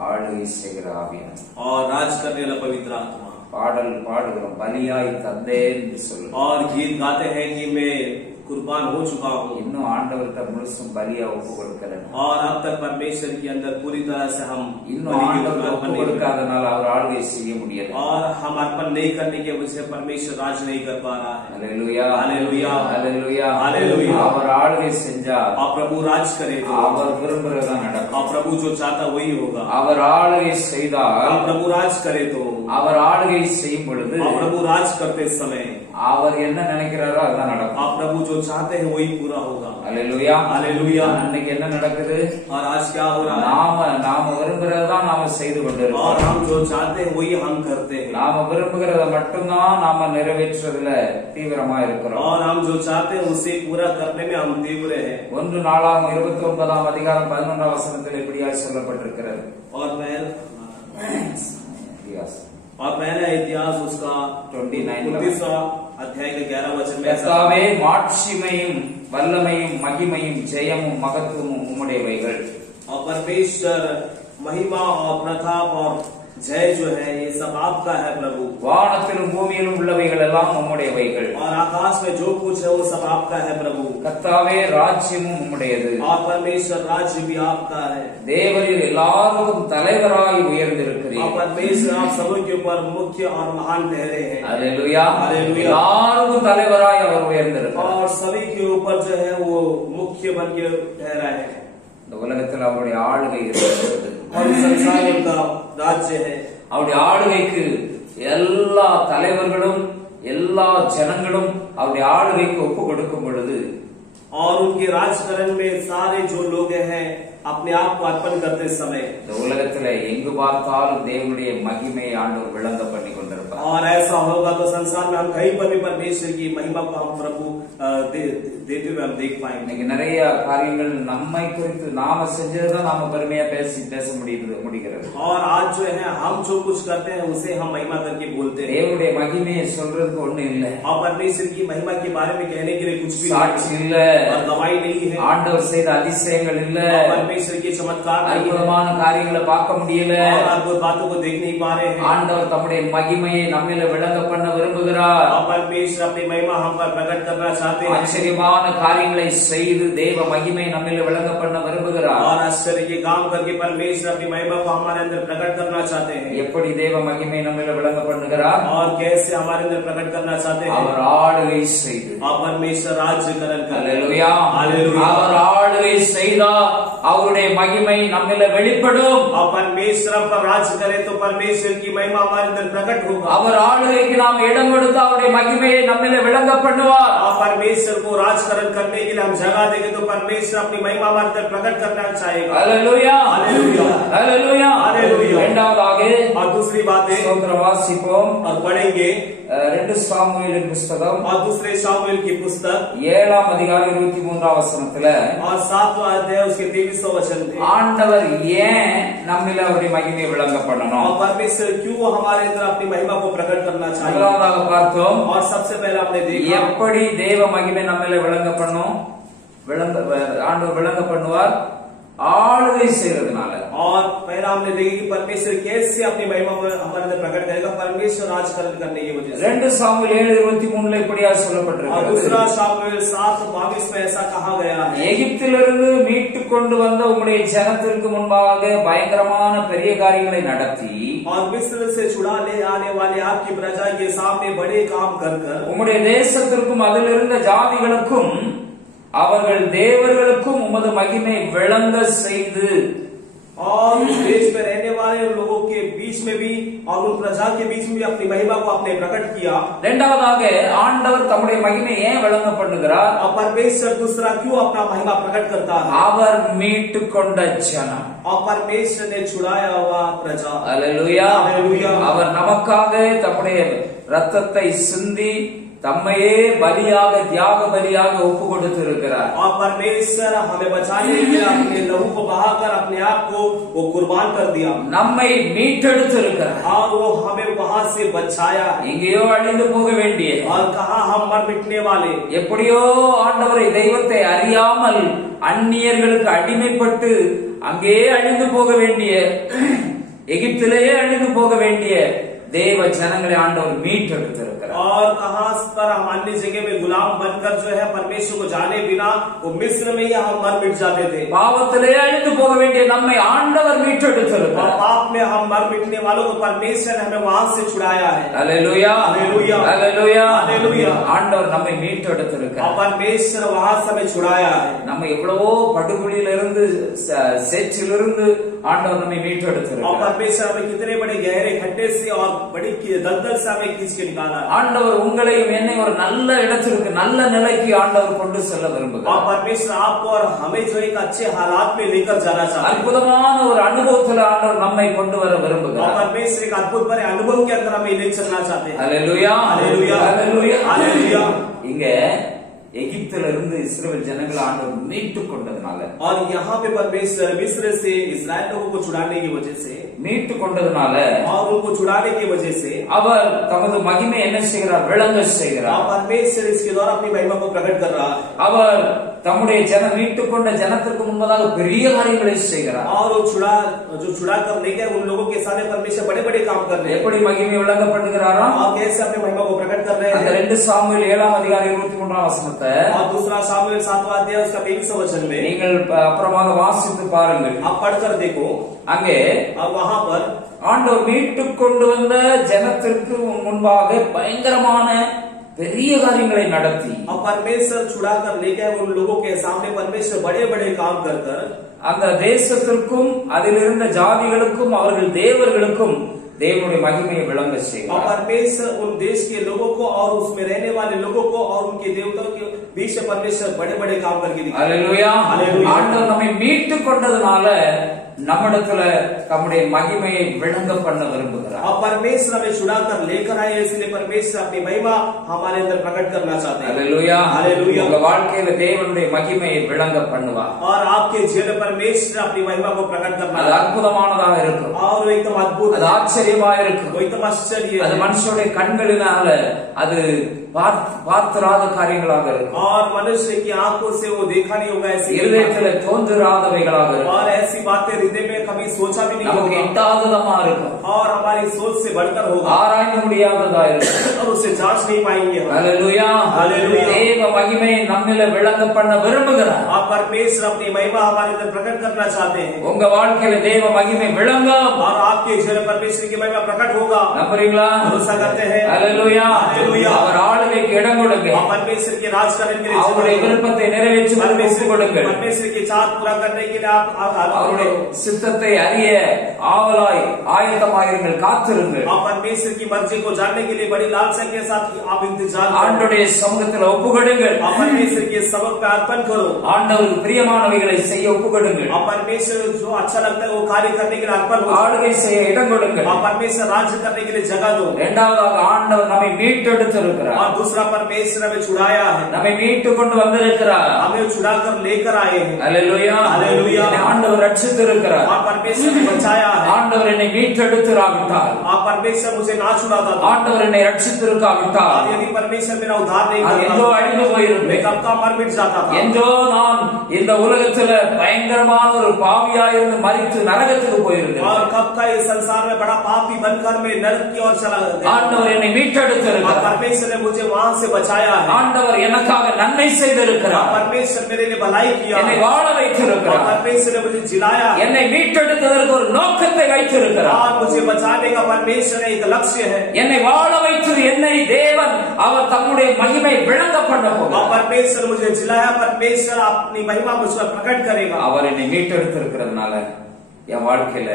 ஆளுகை செய்கிற ஆவியானவர். और राज करने वाला पवित्र आत्मा, பாடல் பாடுகிறோம், பலியாய் தந்தேன் என்று சொல்லுவோம். और गीत गाते हैं कि मैं कुर्बान हो चुका हूँ, இன்னும் ஆண்டவர்கிட்ட முழுசும் பலியா ஒப்பு கொடுக்கிறேன். और अब तक परमेश्वर के अंदर पूरी तरह से हम இன்னும் बलि की ஆண்டவருக்கு अर्पण ஒப்பு नहीं कर- கொடுக்காதனால அவர் ஆளுகை செய்ய முடியல. और हम अर्पण नहीं करने की वजह से परमेश्वर राज नहीं कर पा रहा है। அல்லேலூயா, அல்லேலூயா, அல்லேலூயா, அல்லேலூயா। அவர் ஆளுகை செஞ்சா और प्रभु राज करे तो, அவர் விரும்புறதா நடக்கும். और प्रभु जो चाहता वही होगा। அவர் ஆளுகை செய்தால், और प्रभु राज करे तो, அவர் ஆளுகை செய்யும் பொழுது और प्रभु राज करते समय அவர் என்ன நினைக்கிறாரோ அதுதான் நடக்கும். आप प्रभु जो चाहते हैं वही पूरा होगा। அல்லேலூயா, हालेलुया। அன்னைக்கு என்ன நடக்குது? और आज क्या हो रहा है? நாம விரும்புறதான் நாம செய்து और கொண்டிருக்கோம். हम जो चाहते हैं वही हम करते हैं, நாம விரும்புகிறத மட்டும்தான் நாம நிறைவேற்றுறதுல தீவிரமா இருக்கிறோம். और हम जो चाहते हैं उसे पूरा करने में हम तीव्र हैं। 1 நாளாகமம் 29ஆம் அதிகாரம் 11ஆம் வசனத்தில் இப்படியாய் சொல்லப்பட்டிருக்கிறது. और Yes. पहला इतिहास उसका 29 29वां अध्याय के 11 वचन में ऐसा- கர்த்தாவே மாட்சிமையும் வல்லமையும் மகிமையும் ஜெயமும் மகத்துவமும் உம்முடையவைகள். और परमेश्वर महिमा और प्रताप और जय जो है ये सब आपका है प्रभु, வானத்திலும் பூமியிலும் உள்ளவைகள் எல்லாம் உம்முடையவைகள். और आकाश में जो कुछ है वो सब आपका है प्रभु, கர்த்தாவே ராஜ்யமும் உம்முடையது. और परमेश्वर राज्य भी आपका है। தேவரீர் எல்லாருக்கும் தலைவராய் और உயர்ந்திருக்கிறீர். परमेश्वर आप सबों के ऊपर मुख्य और महान ठहरे हैं, அல்லேலூயா, அல்லேலூயா। எல்லாருக்கும் தலைவராய் அவர் உயர்ந்திருக்கிறார். और सभी के ऊपर जो है वो मुख्य बन के ठहरा है, இந்த உலகத்தில் அவருடைய ஆளுகை இருக்கிறது. और इस संसार में उनका राज्य है। அவருடைய ஆளுகைக்கு எல்லா தலைவர்களும் எல்லா ஜனங்களும் அவருடைய ஆளுகைக்கு ஒப்பு கொடுக்கும் பொழுது, और उनके राजकरण में सारे जो लोग हैं अपने आप को अर्पण करते समय, இந்த உலகத்துல எங்கு பார்த்தாலும் தேவனுடைய மகிமையை ஆண்டவர் விளங்க பண்ணி கொண்டிருப்பார். और ऐसा होगा तो संसार में हम कहीं पर भी परमेश्वर की महिमा को हम प्रभु देते हुए हम देख पाएंगे। இன்னைக்கு நிறைய காரியங்கள் நம்மை குறித்து நாம செஞ்சதுதான் நாம பெருமையா பேச முடிகிறது. और आज जो है हम जो कुछ करते हैं उसे हम महिमा करके बोलते हैं, தேவனுடைய மகிமையை சொல்றதுக்கு ஒண்ணு இல்ல, और परमेश्वर की महिमा के बारे में कहने के लिए कुछ भी சாட்சி नहीं இல்ல, है, और गवाही नहीं है, ஆண்டவர் செய்த அதிசயங்கள் இல்ல, और परमेश्वर के चमत्कार नहीं है, அற்புதமான காரியங்களை பார்க்க முடியல. और अद्भुत बातों को देख नहीं पा रहे हैं। ஆண்டவர் தம்முடைய மகிமையை நம்மில விளங்க பண்ண விரும்புகிறார். और परमेश्वर अपनी महिमा हम पर प्रकट करना चाहते हैं, ஆச்சரியமான காரியங்களை செய்து தேவ மகிமை நம்மில விளங்க பண்ண விரும்புகிறார். और आश्चर्य के काम करके परमेश्वर अपनी महिमा को हमारे अंदर प्रकट करना चाहते हैं। எப்படி தேவ மகிமை நம்மில விளங்க பண்ணுகிறார்? और कैसे हमारे अंदर प्रकट करना चाहते हैं? அவர் ஆளுகை செய்து. और परमेश्वर राज्यकरण कर, அல்லேலூயா, हालेलुया। அவர் ஆளுகை செய்தார், அவர் அவருடைய மகிமை நம்மில வெளிப்படும். और परमेश्वर पर राज करे तो परमेश्वर की महिमा हमारे अंदर प्रकट होगा. அவர் ஆளுகைக்கு நாம் இடம் கொடுத்து அவருடைய மகிமையை நம்மில விளங்க பண்ணுவார். और परमेश्वर को राजकरण करने के लिए हम जगह देंगे तो परमेश्वर अपनी महिमा हमारे अंदर प्रकट करना चाहेगा. Hallelujah, hallelujah, hallelujah, hallelujah. இரண்டாவதாக और दूसरी बात है ஸ்தோத்திரம் வாசிப்போம். और पढ़ेंगे 2 சாமுவேலின் புஸ்தகம் और दूसरे शामुएल की पुस्तक 7ஆம் அதிகாரம் 23ஆம் வசனத்துல और 7वां अध्याय उसके 23वां वचन में ஆண்டவர் ஏன் நம்மில அவருடைய மகிமையை விளங்க பண்ணணும்? और परमेश्वर क्यों हमारे अंदर अपनी महिमा को प्रकट करना चाहिए. முதலாவதாக பார்த்தோம் और सबसे पहले आपने देखा எப்படி தேவ மகிமை நம்மில விளங்க பண்ணும். ஆண்டவர் விளங்க பண்ணுவார் ஆளுகை செய்யறதுனால. और पहला हमने देखा कि परमेश्वर कैसे अपनी महिमा को हमारे अंदर प्रकट करेगा. परमेश्वर राजकरण करने की वजह से. 2 சாமுவேல் 7:23 இப்படியா और சொல்லப்பட்டிருக்கிறது. दूसरा शामुएल 7:22 में ऐसा कहा गया है. எகிப்திலிருந்து மீட்டு கொண்டு வந்த உங்களுடைய ஜனத்திற்கு முன்பாக பயங்கரமான பெரிய காரியங்களை நடத்தி और मिस्र से छुड़ा ले आने वाले आपकी प्रजा के सामने बड़े काम कर உம்முடைய தேசத்திற்கும் அதில் இருந்த ஜாதிகளுக்கும் அவர்கள் தேவர்களுக்கும் உமது மகிமை விளங்க செய்து और उस देश में रहने वाले लोगों के बीच में भी और उन प्रजा के बीच में भी अपनी महिमा को आपने प्रकट किया. இரண்டாவதாக ஆண்டவர் தம்முடைய மகிமை ஏன் விளங்க பண்ணுகிறார்? और परमेश्वर दूसरा क्यों अपना महिमा प्रकट करता है. அவர் மீட்டு கொண்ட ஜனம். और परमेश्वर ने छुड़ाया हुआ प्रजा. அல்லேலூயா, அல்லேலூயா. அவர் நமக்காக தம்முடைய ரத்தத்தை சிந்தி தம்மையே பலியாக தியாக பலியாக ஒப்பு கொடுத்து இருக்கிறார். और परमेश्वर हमें बचाने के लिए अपने लहू को बहाकर अपने आप को वो कुर्बान कर दिया. நம்மை மீட்டெடுத்து இருக்கிறார். और वो हमें वहां से बचाया. எங்கேயோ அழிந்து போக வேண்டிய और कहा हम मर मिटने वाले எப்படியோ ஆண்டவரை தெய்வத்தை அறியாமல் அந்நியர்களுக்கு அடிமைப்பட்டு அங்கே அழிந்து போக வேண்டிய எகிப்திலேயே அழிந்து போக வேண்டிய தேவ ஜனங்களை ஆண்டவர் மீட்டெடுத்திருக்கிறார். और कहां पर हम अन्य जगह में गुलाम बनकर जो है परमेश्वर को जाने बिना वो मिस्र में ही हम मर मिट जाते थे. பாவத்திலே அழிந்து போக வேண்டிய நம்மை ஆண்டவர் और மீட்டெடுத்திருக்கிறார். पाप में हम मर मिटने वालों को परमेश्वर ने हमें वहां से छुड़ाया है. அல்லேலூயா, அல்லேலூயா, அல்லேலூயா, அல்லேலூயா. ஆண்டவர் நம்மை और மீட்டெடுத்திருக்கிறார். परमेश्वर वहां से हमें छुड़ाया है. நம்ம எவ்வளவோ படுகுழியிலிருந்து சேற்றிலிருந்து ஆண்டவர் நம்மை और மீட்டெடுத்திருக்கிறார். परमेश्वर हमें कितने बड़े गहरे खड्डे से और बड़ी दलदल से हमें खींच के निकाला है. ஆண்டவர் உங்களையும் என்னை ஒரு நல்ல இடத்திற்கு நல்ல நிலைக்கு ஆண்டவர் கொண்டு செல்ல और விரும்புகிறார். परमेश्वर आपको और हमें जो एक अच्छे हालात में लेकर जाना चाहता है. அற்புதமான ஒரு அனுபவத்தில் ஆண்டவர் நம்மை கொண்டு வர और விரும்புகிறார். परमेश्वर एक अद्भुत भरे अनुभव के अंदर हमें ले चलना चाहते हैं. அல்லேலூயா, அல்லேலூயா, அல்லேலூயா, அல்லேலூயா. இங்க எகிப்திலிருந்து இஸ்ரவேல் ஜனங்களை ஆண்டவர் மீட்டு கொண்டதுனால और यहाँ पे परमेश्वर मिस्र से इस्राएल लोगों को छुड़ाने की वजह से மீட்டு கொண்டதுனால और उनको छुड़ाने की वजह से அவர் தமது மகிமை என்ன செய்கிறார்? விளங்க और செய்கிறார். परमेश्वर इसके द्वारा अपनी महिमा को प्रकट कर रहा है. அவர் தம்முடைய மீட்டு கொண்ட ஜனத்திற்கு முன்பதாக பெரிய காரியங்களை செய்கிறார். और वो छुड़ा कर ले गए उन लोगों के सामने परमेश्वर बड़े बड़े काम कर रहे हैं. எப்படி மகிமை விளங்கப்படுகிறாரா? और कैसे अपनी महिमा को प्रकट कर रहे அந்த हैं. 2 சாமுவேல் 7ஆம் அதிகாரம் 23ஆம் வசனத்தை और दूसरा शामुएल 7वां अध्याय उसका 23वां वचन में நீங்கள் அப்புறமாக வாசித்து பாருங்கள். आप पढ़कर देखो. அங்கே और वहां पर ஆண்டவர் மீட்டு கொண்டு வந்த ஜனத்திற்கு முன்பாக பயங்கரமான பெரிய காரியங்களை நடத்தி और परमेश्वर छुड़ा कर ले गए उन लोगों के सामने परमेश्वर बड़े बड़े काम कर அந்த தேசத்திற்கும் அதில் இருந்த ஜாதிகளுக்கும் அவர்கள் தேவர்களுக்கும் தேவனுடைய மகிமையை விளங்க और செய்வார். परमेश्वर उन देश के लोगों को और उसमें रहने वाले लोगों को और उनके देवताओं के बीच में परमेश्वर बड़े बड़े काम करके दिखाया. அல்லேலூயா, அல்லேலூயா. ஆண்டவர் நம்மை மீட்டு கொண்டதுனால நம்மிடத்துல தம்முடைய மகிமையை விளங்க பண்ண விரும்புகிறார். और परमेश्वर हमें छुड़ा कर लेकर आए इसलिए परमेश्वर अपनी महिमा हमारे अंदर प्रकट करना चाहते हैं. அல்லேலூயா, அல்லேலூயா. உங்க வாழ்க்கையில தேவனுடைய மகிமையை விளங்க பண்ணுவார். और आपके जीवन में परमेश्वर अपनी महिमा को प्रकट करना அது அற்புதமானதாக இருக்கும். और वो एकदम अद्भुत அது ஆச்சரியமா இருக்கும். वो एकदम आश्चर्य அது है. மனுஷனுடைய கண்களினால அது பார்த்திராத காரியங்களாக இருக்கும். और मनुष्य की आंखों से वो देखा नहीं होगा ऐसी இருதயத்துல தோன்றாதவைகளாக இருக்கும். और ऐसी बातें हृदय में कभी सोचा भी नहीं நமக்கு होगा எட்டாததமா இருக்கும். और हमारी सोच से बढ़कर होगा ஆராய்ந்து முடியாததா இருக்கும். और उसे जांच नहीं पाएंगे हम. அல்லேலூயா, அல்லேலூயா. தேவ மகிமையை நம்மில விளங்க பண்ண விரும்புகிறார். और परमेश्वर अपनी महिमा हमारे अंदर प्रकट करना चाहते हैं. உங்க வாழ்க்கையில தேவ மகிமை விளங்கும். और आपके जीवन में परमेश्वर की महिमा प्रकट होगा. நம்புறீங்களா? भरोसा करते हैं. அல்லேலூயா, அல்லேலூயா. அவர் ஆளுகைக்கு இடம் கொடுங்க. आप परमेश्वर के राज करने के लिए அவருடைய விருப்பத்தை நிறைவேற்றுவதற்கு ஒப்புக் கொடுங்கள். परमेश्वर की चाहत पूरा करने के लिए आप அவருடைய சித்தத்தை அறிய ஆவலாய் ஆயத்தமாயிருங்கள், காத்திருங்கள். आप परमेश्वर की मर्जी को जानने के लिए बड़ी लालसा के साथ आप इंतजार करो. ஆண்டவருடைய சமூகத்தில் ஒப்புக் கொடுங்கள். आप परमेश्वर के सबक पे अर्पण करो. ஆண்டவருக்கு பிரியமானவைகளை செய்ய ஒப்புக் கொடுங்கள். आप परमेश्वर जो अच्छा लगता है वो कार्य करने के लिए अर्पण हो. ஆளுகை செய்ய இடம் கொடுங்கள். आप परमेश्वर राज्य करने के लिए जगह दो. இரண்டாவதாக ஆண்டவர் நம்மை மீட்டெடுத்திருக்கிறார். और दूसरा परमेश्वर हमें छुड़ाया है, நம்மை மீட்டு கொண்டு வந்திருக்கிறார். हमें छुड़ाकर लेकर आए हैं. அல்லேலூயா, அல்லேலூயா. ஆண்டவர் ரட்சித்திருக்கிறார். और परमेश्वर ने बचाया है. ஆண்டவர் என்னை மீட்டெடுத்திராவிட்டால், आप परमेश्वर मुझे ना छुड़ाता था, ஆண்டவர் என்னை ரட்சித்திருக்காவிட்டால், और यदि परमेश्वर मेरा उद्धार नहीं करता எங்கோ அழிந்து போயிருப்பேன். मैं कब का मर मिट जाता था. எங்கோ நான் இந்த உலகத்துல பயங்கரமான ஒரு பாவியாயிருந்து மரித்து நரகத்துக்கு போயிருந்தேன். और कब का इस संसार में बड़ा पापी बनकर मैं नरक की ओर चला गया. ஆண்டவர் என்னை மீட்டெடுத்திருக்கிறார். परमेश्वर ने मुझे वहां से बचाया है. ஆண்டவர் எனக்காக நன்மை செய்திருக்கிறார். परमेश्वर मेरे लिए भलाई किया. என்னை வாழ வைத்திருக்கிறார். परमेश्वर ने मुझे जिलाया. என்னை மீட்டெடுத்ததற்கு ஒரு நோக்கத்தை வைத்திருக்கிறார். और मुझे बचाने का परमेश्वर एक लक्ष्य है. என்னை வாழ வைத்தது என்னை தேவன் அவர் தம்முடைய மகிமை விளங்க பண்ண போகிறார். परमेश्वर मुझे जिलाया. परमेश्वर अपनी महिमा मुझ पर प्रकट करेगा. அவர் என்னை மீட்டெடுத்திருக்கிறதுனால என் வாழ்க்கையில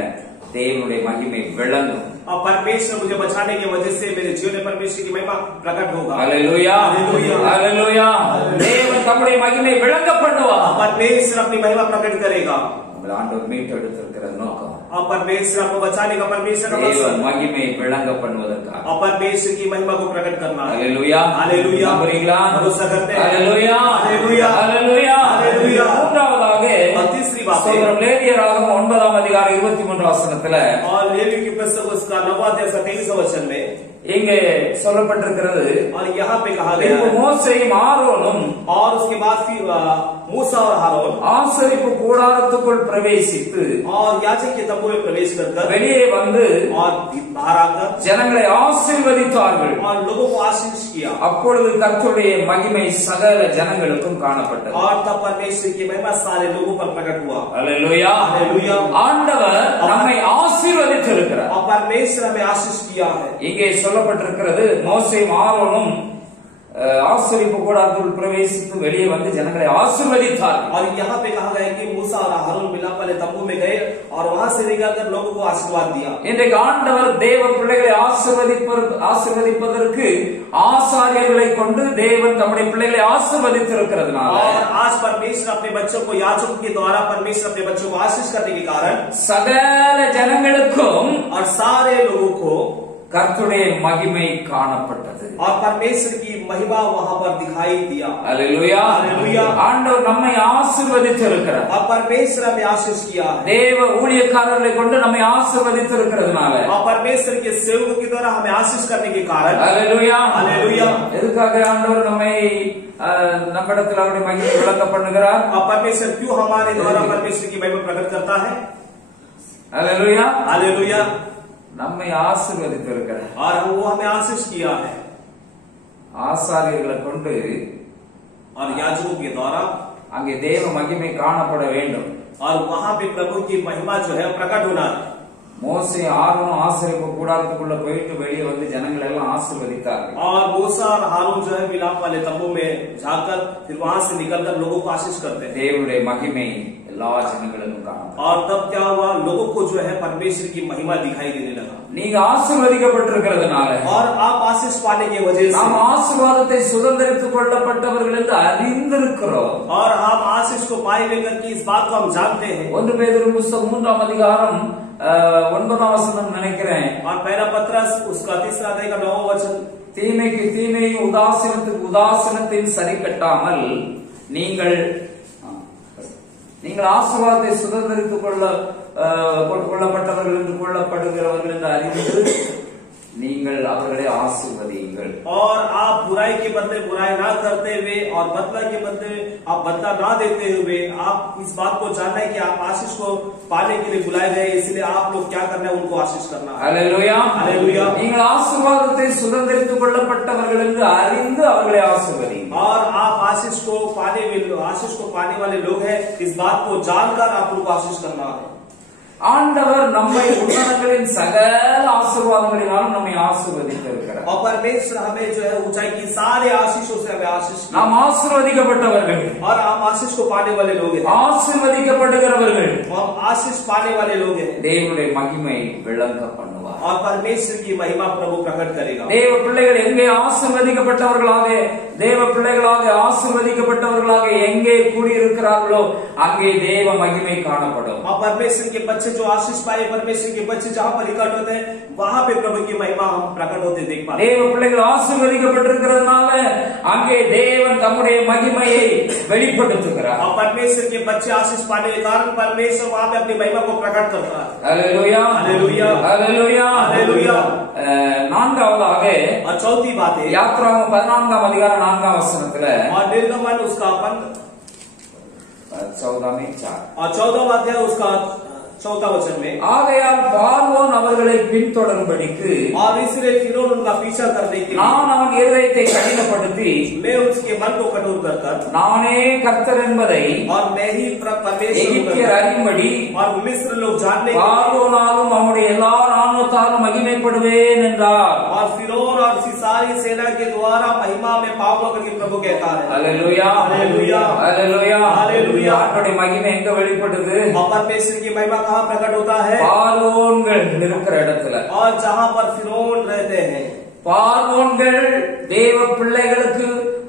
தேவனுடைய மகிமை விளங்கும். और परमेश्वर मुझे बचाने की वजह से मेरे जीवन में परमेश्वर की महिमा प्रकट होगा. Hallelujah, hallelujah. தேவன் தம்முடைய மகிமை விளங்க பண்ணுவார். परमेश्वर अपनी महिमा प्रकट करेगा. உங்களை ஆண்டவர் மீட்டெடுத்திருக்கிற நோக்கம் और परमेश्वर आपको बचाने का परमेश्वर का தேவன் मकसद மகிமை விளங்க பண்ணுவதற்காக. और परमेश्वर की महिमा को प्रकट करना है. Hallelujah, hallelujah. நம்புறீங்களா? भरोसा करते हैं. Hallelujah, hallelujah, hallelujah, hallelujah. மூன்றாவதாக और तीसरी बात है, சோதரம் லேவியராகமம் 9ஆம் அதிகாரம் 23 வசனத்துல और लेवी की पुस्तक उसका 9वां अध्याय 23वां वचन में இங்கே சொல்லப்பட்டிருக்கிறது. और यहाँ पे कहा गया है, மோசேயும் ஆரோனும் और उसके बाद फिर मूसा और हारून ஆசரிப்பு கூடாரத்துக்குள் பிரவேசித்து और याजक के तंबू में प्रवेश कर வெளியே வந்து और बाहर आकर ஜனங்களை ஆசீர்வதித்தார்கள். और लोगों को आशीष किया. அப்பொழுது கர்த்தருடைய மகிமை சகல ஜனங்களுக்கும் காணப்பட்டது. और तब परमेश्वर की महिमा सारे लोगों पर प्रकट हुआ. அல்லேலூயா, हालेलुया. ஆண்டவர் நம்மை ஆசீர்வதித்திருக்கிறார். और परमेश्वर हमें आशीष किया है. இங்கே சொல்லப்பட்டிருக்கிறது, மோசேயும் ஆரோனும் ஆசரிப்பு கூடாரத்துக்குள் பிரவேசித்து வெளியே வந்து ஜனங்களை ஆசீர்வதித்தார்கள். और यहाँ पे कहा गया कि मूसा और हारून मिलाप वाले तंबू में गए और वहां से निकलकर लोगों को आशीर्वाद दिया. இன்றைக்கு ஆண்டவர் தேவ பிள்ளைகளை ஆசீர்வதிப்பதற்கு ஆசாரியர்களை கொண்டு தேவன் தம்முடைய பிள்ளைகளை ஆசீர்வதித்திருக்கிறதுனால और आज परमेश्वर अपने बच्चों को याजकों के द्वारा परमेश्वर अपने बच्चों को आशीष करने के कारण சகல ஜனங்களுக்கும் और सारे लोगों को கர்த்தருடைய மகிமை காணப்பட்டது. और परमेश्वर की महिमा वहां पर दिखाई दिया. அல்லேலூயா, அல்லேலூயா. ஆண்டவர் நம்மை ஆசீர்வதித்திருக்கிறார். और परमेश्वर हमें आशीष किया है. தேவ ஊழியக்காரர்களை கொண்டு நம்மை ஆசீர்வதித்திருக்கிறதுனால और परमेश्वर के सेवकों के द्वारा हमें आशीष करने के कारण அல்லேலூயா, அல்லேலூயா. எதுக்காக ஆண்டவர் நம்மை நம்மிடத்தில் அவருடைய மகிமை விளங்க பண்ணுகிறார்? और परमेश्वर क्यों हमारे द्वारा परमेश्वर की महिमा प्रकट करता है? அல்லேலூயா, हालेलुया. நம்மை ஆசீர்வதித்திருக்கிறார். और वो हमें आशीष किया है. ஆசாரியர்களை கொண்டு और याजकों के द्वारा அங்கே தேவ மகிமை காணப்பட வேண்டும். और वहां पे प्रभु की महिमा जो है प्रकट होना है. மோசே ஆரோனும் ஆசரிப்பு கூடாரத்துக்குள்ள போயிட்டு வெளியே வந்து ஜனங்களை எல்லாம் ஆசீர்வதித்தார்கள். और मूसा और हारून जो है मिलाप वाले तंबू में जाकर फिर वहां से निकलकर लोगों को आशीष करते हैं. தேவனுடைய மகிமை எல்லா ஜனங்களுக்கும் காணப்படும். और तब क्या हुआ, लोगों को जो है परमेश्वर की महिमा दिखाई देने लगा. நீங்க ஆசீர்வதிக்கப்பட்டிருக்கிறதுனால और आप आशीष पाने की वजह से நாம் ஆசீர்வாதத்தை சுதந்திரித்துக் கொள்ளப்பட்டவர்கள் என்று அறிந்திருக்கிறோம். और हम आशीष को पाए लेकर के इस बात को हम जानते हैं. 1 பேதுரு புத்தகம் 3ஆம் அதிகாரம் 9ஆம் வசனம் நினைக்கிறேன். और पहला पत्रस उसका 3रा अध्याय का 9वां वचन, தீமைக்கு தீமையும் உதாசீனத்துக்கு உதாசீனத்தையும் சரி கட்டாமல் நீங்கள் ஆசீர்வாதத்தை சுதந்திரித்துக் கொள்ளப்பட்டவர்கள் என்று கொள்ளப்படுகிறவர்கள் என்று அறிந்து நீங்கள் அவர்களை ஆசீர்வதியுங்கள். और आप बुराई के बदले बुराई ना करते हुए और बदला के बदले आप बदला ना देते हुए आप इस बात को जानना है कि आप आशीष को पाने के लिए बुलाए गए, इसलिए आप लोग क्या करना है, उनको आशीष करना है. அல்லேலூயா, அல்லேலூயா. நீங்கள் ஆசீர்வாதத்தை சுதந்திரித்துக் கொள்ளப்பட்டவர்கள் என்று அறிந்து அவர்களை ஆசீர்வதியுங்கள். और आप आशीष को पाने वाले लोग हैं, इस बात को जानकर आप उनको आशीष करना है. ஆண்டவர் நம்மை உன்னதங்களின் சகல ஆசீர்வாதங்களினாலும் நம்மை ஆசீர்வதித்திருக்கிறார். और परमेश्वर हमें जो है ऊंचाई की सारे आशीषों से हमें आशीष நாம் ஆசீர்வதிக்கப்பட்டவர்கள் और हम आशीष को पाने वाले लोग हैं ஆசீர்வதிக்கப்படுகிறவர்கள் हम आशीष पाने वाले लोग हैं தேவனுடைய மகிமை விளங்க பண்ணுவார் और परमेश्वर की महिमा प्रभु प्रकट करेगा தேவ பிள்ளைகள் எங்கே ஆசீர்வதிக்கப்பட்டவர்களாக தேவ பிள்ளைகளாக ஆசீர்வதிக்கப்பட்டவர்களாக எங்கே கூடியிருக்கிறார்களோ அங்கே தேவ மகிமை காணப்படும் और परमेश्वर के बच्चे जो आशीष पाए परमेश्वर के बच्चे जहाँ पर इकट्ठ होते हैं वहाँ पे प्रभु की महिमा हम प्रकट होते देख पाते தேவ பிள்ளைகள் ஆசீர்வதிக்கப்பட்டிருக்கிறதுனால அங்கே தேவன் தம்முடைய மகிமையை வெளிப்படுத்துகிறார் और परमेश्वर के बच्चे आशीष पाने के कारण परमेश्वर वहाँ पे अपनी महिमा को प्रकट करता है हालेलुया हालेलुया हालेलुया हालेलुया நான்காவதாக और चौथी बात है யாத்ராகமம் 14ஆம் அதிகாரம் 4ஆம் வசனத்துல और निर्गमन उसका 14 और 14वां अध्याय उसका 4था वचन में ஆகையால் பார்வோன் அவர்களை பின்தொடரும்படிக்கு और इसलिए फिरौन उनका पीछा करने के लिए நான் அவன் இருதயத்தை கடினப்படுத்தி मैं उसके मन को कठोर कर நானே கர்த்தர் என்பதை और मैं ही परमेश्वर எகிப்தியர் அறியும்படி और मिस्र लोग जानने பார்வோனாலும் அவனுடைய எல்லா ராணுவத்தாலும் மகிமைப்படுவேன் என்றார் और फिरौन और उसकी सारी सेना के द्वारा महिमा में पाऊंगा करके प्रभु कहता है हालेलुया हालेलुया हालेलुया हालेलुया ஆண்டவருடைய மகிமை எங்க வெளிப்படுது और परमेश्वर की महिमा कहाँ प्रकट होता है பார்வோன்கள் இருக்கிற இடத்துல और जहाँ पर फिरौन रहते हैं பார்வோன்கள்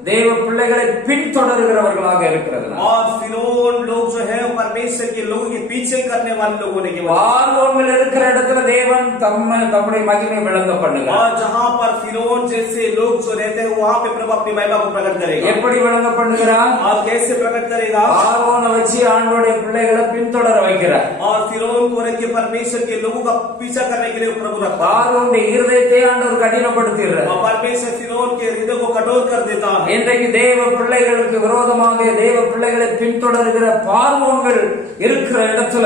தேவ பிள்ளைகளை பின்தொடர்கிறவர்களாக இருக்கிறது और फिरौन लोग जो है परमेश्वर के लोगों के पीछे करने वाले लोग होने के பார்வோன்கள் இருக்கிற இடத்துல தேவன் தம்முடைய மகிமை விளங்க பண்ணுகிறார் और जहाँ पर फिरौन जैसे लोग जो रहते हैं वहाँ पे प्रभु अपनी महिमा को प्रकट करेगा எப்படி விளங்க பண்ணுகிறார் और कैसे प्रकट करेगा பார்வோனை வச்சு ஆண்டவருடைய பிள்ளைகளை பின்தொடர வைக்கிறார் और फिरौन को रख के परमेश्वर के लोगों का पीछा करने के लिए प्रभु रखता है பார்வோனுடைய இருதயத்தை ஆண்டவர் கடினப்படுத்துகிறார் और परमेश्वर फिरौन के हृदय को कठोर कर देता है இன்றைக்கு தேவ பிள்ளைகளுக்கு விரோதமாக தேவ பிள்ளைகளை பின்தொடர்கிற பார்வோன்கள் இருக்கிற இடத்துல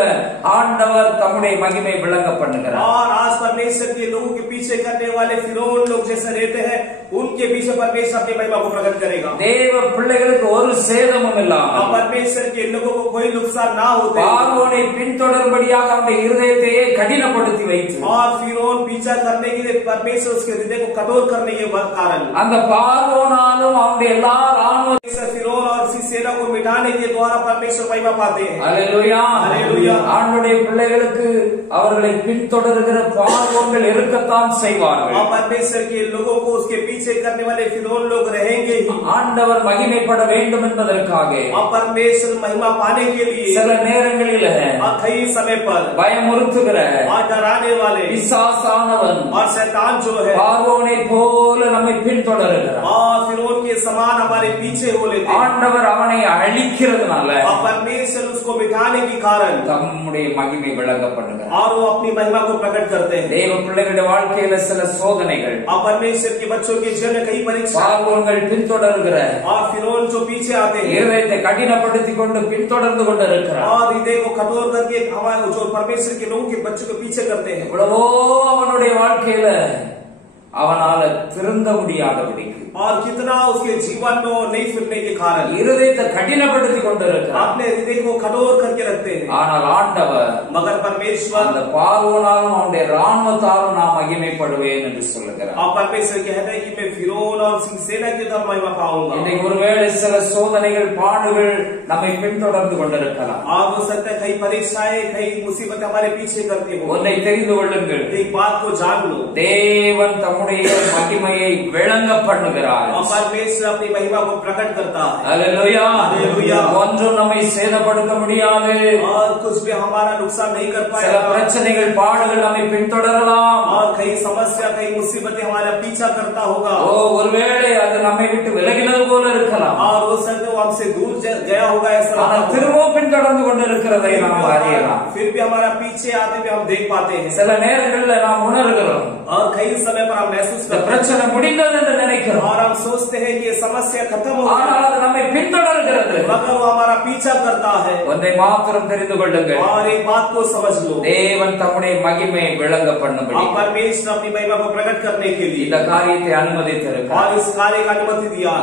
ஆண்டவர் தம்முடைய மகிமை விளங்க பண்ணுகிறார் और आज परमेश्वर के लोगों के पीछे करने वाले फिरौन लोग जैसे रहते हैं उनके पीछे परमेश्वर अपनी महिमा को प्रकट करेगा தேவ பிள்ளைகளுக்கு ஒரு சேதமும் இல்லாமல் और परमेश्वर के लोगों को कोई नुकसान ना होते பார்வோனை பின்தொடர்படியாக அவருடைய இருதயத்தையே கடினப்படுத்தி வைத்து और फिरौन पीछा करने के लिए परमेश्वर उसके हृदय को कठोर करने के कारण அந்த பார்வோனாலும் அவருடைய எல்லா ராணுவ फिरौन और उसकी सेना को मिटाने के द्वारा परमेश्वर महिमा पाते हैं हालेलुया हालेलुया ஆண்டவருடைய பிள்ளைகளுக்கு அவர்களை பின்தொடர்கிற பார்வோன்கள் இருக்கத்தான் செய்வார்கள் और परमेश्वर के लोगों को उसके पीछे करने वाले फिरौन लोग रहेंगे ही ஆண்டவர் மகிமைப்பட வேண்டும் என்பதற்காக और परमेश्वर महिमा पाने के लिए சில நேரங்களில் और कई समय पर பயமுறுத்துகிற और डराने वाले பிசாசானவன் और शैतान जो है பார்வோனை போல நம்மை பின்தொடர்கிறார் और फिरौन के समान हमारे पीछे हो लेते हैं ஆண்டவர் அவனை அழிக்கிறதுனால और परमेश्वर उसको मिटाने के कारण தம்முடைய மகிமை விளங்க பண்ணுகிறார் और वो अपनी महिमा को प्रकट करते हैं தேவ பிள்ளைகளுடைய வாழ்க்கையில சில சோதனைகள் और परमेश्वर के बच्चों के जीवन में कई परीक्षा பார்வோன்கள் பின்தொடர்கிற और फिरौन जो पीछे आते हैं இருதயத்தை கடினப்படுத்தி கொண்டு பின்தொடர்ந்து கொண்டு இருக்கிறார் और हृदय को कठोर करके हमारे जो परमेश्वर के लोगों के बच्चों को पीछे करते हैं இவ்வளவோ அவனுடைய வாழ்க்கையில அவனால திருந்த முடியாதபடிக்கு और कितना उसके जीवन में नहीं फिरने के कारण இருதயத்தை கடினப்படுத்தி கொண்டிருக்கிறார் अपने हृदय को कठोर करके रखते हैं ஆனால் ஆண்டவர் मगर परमेश्वर அந்த பார்வோனாலும் அவனுடைய ராணுவத்தாலும் நான் மகிமைப்படுவேன் என்று சொல்லுகிறார் और परमेश्वर कहते हैं कि मैं फिरौन और उसकी सेना की तरफ महिमा पाऊंगा இன்னைக்கு ஒருவேளை சில சோதனைகள் பாடுகள் நம்மை பின்தொடர்ந்து கொண்டிருக்கலாம் और हो सकता है कई परीक्षाएं कई मुसीबतें हमारे पीछे करती हो ஒன்றை தெரிந்து கொள்ளுங்கள் एक बात को जान लो தேவன் தம்முடைய மகிமையை விளங்க பண்ணுகிறார் और परमेश्वर अपनी महिमा को प्रकट करता है हालेलुया हालेलुया ஒன்றும் நம்மை சேதப்படுத்த முடியாது और कुछ भी हमारा नुकसान नहीं कर சில पाएगा பிரச்சனைகள் பாடுகள் நம்மை பின்தொடரலாம் और कई समस्या कई मुसीबतें हमारा पीछा करता होगा ஒருவேளை அது நம்மை விட்டு விலகினது போல இருக்கலாம் और हो सकता है वो हमसे दूर गया होगा ऐसा ஆனால் திரும்பவும் பின்தொடர்ந்து கொண்டிருக்கிறதை நாம் அறியலாம் फिर भी हमारा पीछे आते हुए हम देख पाते हैं சில நேரங்களில் நாம் உணர்கிறோம் और कई समय पर हम महसूस இந்த करते हैं பிரச்சனை முடிந்தது என்று நினைக்கிறோம் और हम सोचते हैं कि ये समस्या खत्म हो ஆனால் அது நம்மை பின்தொடர்கிறது. मगर वो हमारा पीछा करता है. ஒன்றை மாத்திரம் தெரிந்து கொள்ளுங்கள், और एक बात को समझ लो, தேவன் தம்முடைய மகிமையை விளங்க பண்ணும்படி अब परमेश्वर अपनी महिमा को प्रकट करने के लिए இந்த காரியத்தை அனுமதித்திருக்கிறார். और इस कार्य का अनुमति दिया,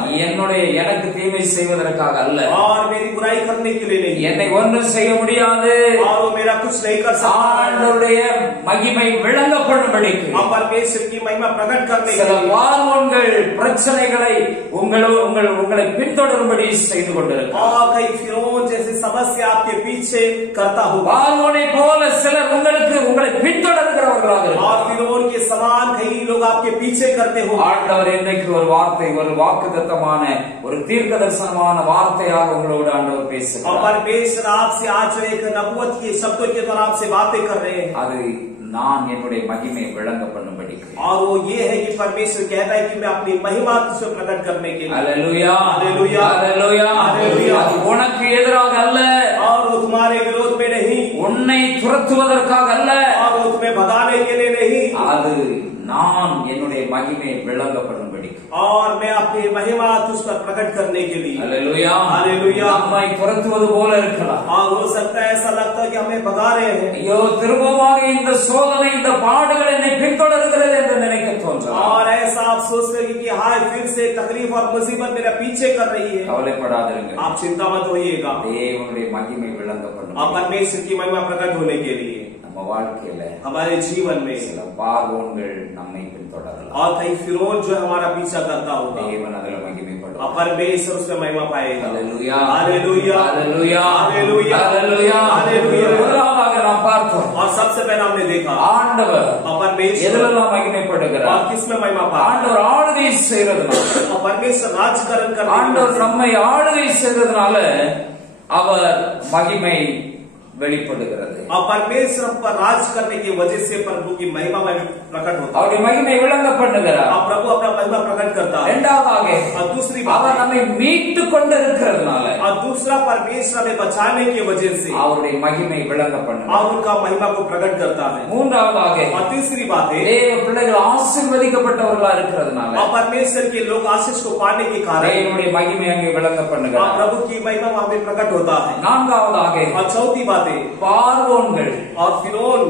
எனக்கு தீமை செய்வதற்காக அல்ல, और मेरी बुराई करने के लिए नहीं, என்னை ஒன்றும் செய்ய முடியாது, और वो मेरा कुछ नहीं कर सकता. ஆண்டவருடைய மகிமை விளங்க பண்ணும்படிக்கு अब परमेश्वर की महिमा प्रकट करने के சில लिए வார்வங்கள் பிரச்சனைகளை உங்களை பின்தொடரும்படி செய்து கொண்டிருக்கிறார். और कई फिरौन जैसी समस्या आपके पीछे करता होगा. பார்வோனை போல சிலர் உங்களை பின்தொடர்கிறவர்களாக और இருக்கிறார். फिरौन के समान कई लोग आपके पीछे करते हो. ஆண்டவர் இன்றைக்கு ஒரு வார்த்தை, ஒரு வாக்குத்தத்தமான, ஒரு தீர்க்க தரிசனமான வார்த்தையாக உங்களோடு ஆண்டவர் और பேசுகிறார். परमेश्वर आपसे आज जो एक नबूवत के शब्दों के द्वारा आपसे बातें कर रहे हैं. அது நான் என்னுடைய மகிமை விளங்க பண்ணும்படி. और वो ये है कि परमेश्वर कहता है कि मैं अपनी महिमा तुझे प्रकट करने के लिए. Hallelujah, hallelujah, hallelujah, hallelujah. அது உனக்கு எதிராக அல்ல, और वो तुम्हारे विरोध में नहीं, உன்னை துரத்துவதற்காக அல்ல, और वो तुम्हें भगाने के लिए नहीं, அது நான் என்னுடைய மகிமை விளங்க பண்ணும்படி. और मैं अपनी महिमा तुझ पर प्रकट करने के लिए. Hallelujah, hallelujah. நம்மை துரத்துவது போல இருக்கலாம். और हो सकता है ऐसा लगता है कि हमें भगा रहे हैं. ஐயோ, திரும்பமாக இந்த சோதனை, இந்த பாடுகள் என்னை பின்தொடர்கிறது என்று நினைக்க தோன்றலாம். और ऐसा आप सोच रहे कि हाय फिर से तकलीफ और मुसीबत मेरा पीछे कर रही है. கவலைப்படாதீர்கள், आप चिंता मत होइएगा. தேவனுடைய மகிமை விளங்க और பண்ணும்படி परमेश्वर की महिमा प्रकट होने के लिए நம்ம வாழ்க்கையில हमारे जीवन में சில பார்வோன்கள் நம்மை பின்தொடரலாம். और कई फिरौन जो है हमारा पीछा करता होगा. தேவன் அதில் மகிமைப்படுவார். और परमेश्वर उसमें महिमा पाएगा. Hallelujah, hallelujah, hallelujah, hallelujah, hallelujah, hallelujah. முதலாவதாக நாம் பார்த்தோம், और सबसे पहले हमने देखा ஆண்டவர் और परमेश्वर எதிலெல்லாம் மகிமைப்படுகிறார். और किसमें महिमा पाएगा. ஆண்டவர் ஆளுகை செய்யறதுனால, और परमेश्वर राजकरण करने ஆண்டவர் நம்மை ஆளுகை செய்யறதுனால அவர் மகிமை வெளிப்படுகிறது. और परमेश्वर पर राज करने की वजह से प्रभु की महिमा में प्रकट होता है. அவருடைய மகிமை விளங்க பண்ணுகிறார். और प्रभु अपना महिमा प्रकट करता है. இரண்டாவதாக और दूसरी அவர் बात, நம்மை மீட்டு கொண்டிருக்கிறதுனால और दूसरा परमेश्वर हमें बचाने की वजह से அவருடைய மகிமை விளங்க பண்ணுகிறார். और उनका महिमा को प्रकट करता है. மூன்றாவதாக और तीसरी बात है, தேவ பிள்ளைகள் ஆசீர்வதிக்கப்பட்டவர்களா இருக்கிறதுனால और परमेश्वर के लोग आशीष को पाने के कारण தேவனுடைய மகிமை அங்கே விளங்க और பண்ணுகிறார். प्रभु की महिमा वहां पे प्रकट होता है. நான்காவதாக और चौथी बात है, பார்வோன்கள் और फिरौन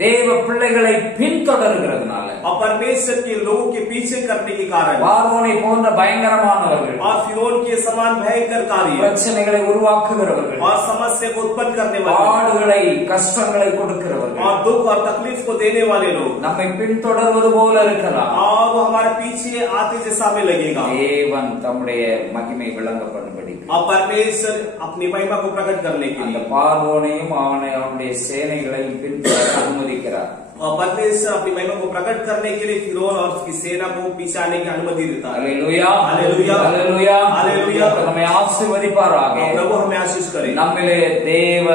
தேவ பிள்ளைகளை பின்தொடர்கிறதுனால, और परमेश्वर के लोगों के पीछे करने के कारण பார்வோனை போன்ற பயங்கரமானவர்கள், और फिरौन के समान भयंकर कार्य பிரச்சனைகளை உருவாக்குகிறவர்கள், और समस्या को उत्पन्न करने वाले பாடுகளை கஷ்டங்களை கொடுக்கிறவர்கள், और दुख और तकलीफ को देने वाले लोग நம்மை பின்தொடர்வது போல இருக்கலாம். और वो हमारे पीछे आते जैसा हमें लगेगा. தேவன் தம்முடைய மகிமை விளங்க பண்ணும்படி और परमेश्वर अपनी महिमा को प्रकट करने के அந்த लिए பார்வோனையும் அவனுடைய சேனைகளையும் பின்தொடர அனுமதிக்கிறார். और परमेश्वर अपनी महिमा को प्रकट करने के लिए फिरौन और उसकी सेना को पीछे आने की अनुमति देता है. அல்லேலூயா, அல்லேலூயா, அல்லேலூயா, அல்லேலூயா. நம்மை ஆசீர்வதிப்பாராக. और प्रभु हमें आशीष करे. நம்மிலே தேவ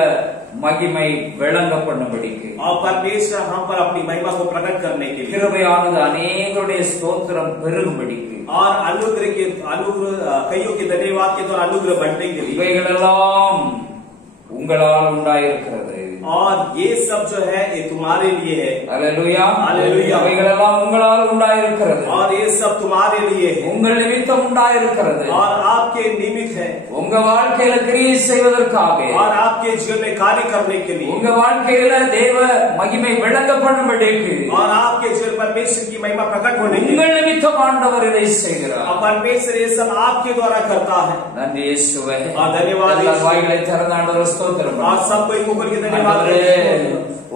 மகிமை விளங்க பண்ணும்படிக்கு और परमेश्वर हम पर अपनी महिमा को प्रकट करने के लिए கிருபையானது அநேகருடைய ஸ்தோத்திரம் பெருகும்படிக்கு और अनुग्रह कईयों के धन्यवाद के द्वारा अनुग्रह बढ़ने के लिए இவைகளெல்லாம் உங்களால் உண்டாயிருக்கிறது. और ये सब जो है ये तुम्हारे लिए है. அல்லேலூயா, அல்லேலூயா. இவைகளெல்லாம் உங்களால் உண்டாயிருக்கிறது. और ये सब तुम्हारे लिए है உங்கள் நிமித்தம் உண்டாயிருக்கிறது. और आपके निमित्त है உங்க வாழ்க்கையில கிரியை செய்வதற்காக, और आपके जीवन में कार्य करने के लिए உங்க வாழ்க்கையில தேவ மகிமை விளங்க பண்ணும்படிக்கு और आपके जीवन परमेश्वर की महिमा प्रकट होने के लिए உங்கள் நிமித்தம் ஆண்டவர் இதை செய்கிறார். और परमेश्वर ये सब आपके द्वारा करता है. நன்றி இயேசுவே. धन्यवाद எல்லா வாய்களை திறந்த ஆண்டவர் ஸ்தோத்திரம். और सबको एक ऊपर के धन्यवाद ஆண்டவரே,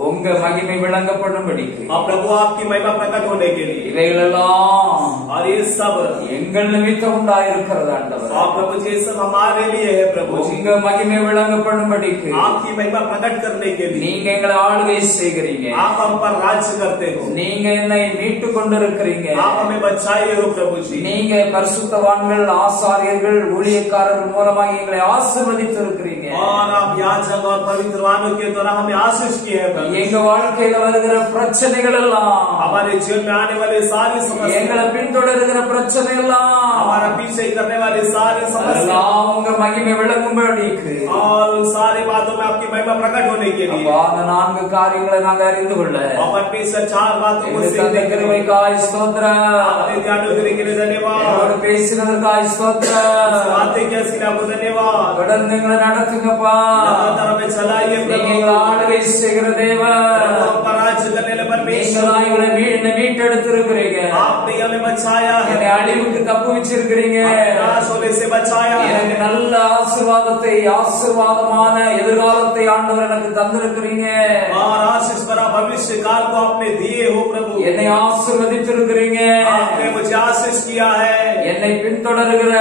உங்க மகிமை விளங்க பண்ணும்படிக்கு और प्रभु आपकी महिमा प्रकट होने के लिए இவைகளெல்லாம் और ये सब எங்கள் நிமித்தம் உண்டாயிருக்கிறது ஆண்டவர். और प्रभु जी सब हमारे लिए है. प्रभु जी உங்க மகிமை விளங்க பண்ணும்படிக்கு आपकी महिमा प्रकट करने के लिए நீங்க எங்களை ஆளுகை செய்கிறீங்க. आप हम पर राज्य करते हो. நீங்க என்னை மீட்டு கொண்டிருக்கிறீங்க. आप हमें बचाए हो प्रभु जी. நீங்க பரிசுத்தவான்கள், ஆசாரியர்கள், ஊழியக்காரர்கள் மூலமாக எங்களை ஆசீர்வதித்து இருக்கிறீங்க. और आप याजक और पवित्रवानों के द्वारा हमें आशीष किए हैं प्रभु। எங்க வாழ்க்கையில வருகிற பிரச்சனைகள் எல்லாம், हमारे जीवन में आने वाले सारी समस्या, எங்களை பின்தொடர்கிற பிரச்சனை எல்லாம், हमारा पीछे करने वाली सारी समस्या, எல்லாம் உங்க மகிமை விளங்கும்படிக்கு और उन सारी बातों में आपकी महिमा प्रकट होने के लिए அந்த 4 காரியங்களை நாங்க அறிந்து கொள்ள और पीछे 4 बातों को தந்த கிருபைக்காய் ஸ்தோத்திரம். आपने ध्यान के लिए धन्यवाद, என்னோட பேசினதற்காய் ஸ்தோத்திரம். बातें कैसी आपको धन्यवाद, தொடர்ந்து எங்களை நடத்துங்கப்பா. लगातार हमें चलाइए நீங்க प्रभु, எங்களை ஆளுகை செய்கிற தேவன். हम पर राज्य करने वाले परमेश्वर, நீங்களா எங்களை மீட்டெடுத்திருக்கிறீங்க. आपने हमें बचाया है, என்னை அழிவுக்கு தப்பு வச்சிருக்கிறீங்க. नाश होने से बचाया है, எனக்கு நல்ல ஆசீர்வாதமான எதிர்காலத்தை ஆண்டவர் எனக்கு தந்திருக்கிறீங்க. और आशीष भरा भविष्य काल को आपने दिए हो प्रभु, என்னை ஆசீர்வதித்திருக்கிறீங்க. आपने मुझे आशीष किया है, என்னை பின்தொடர்கிற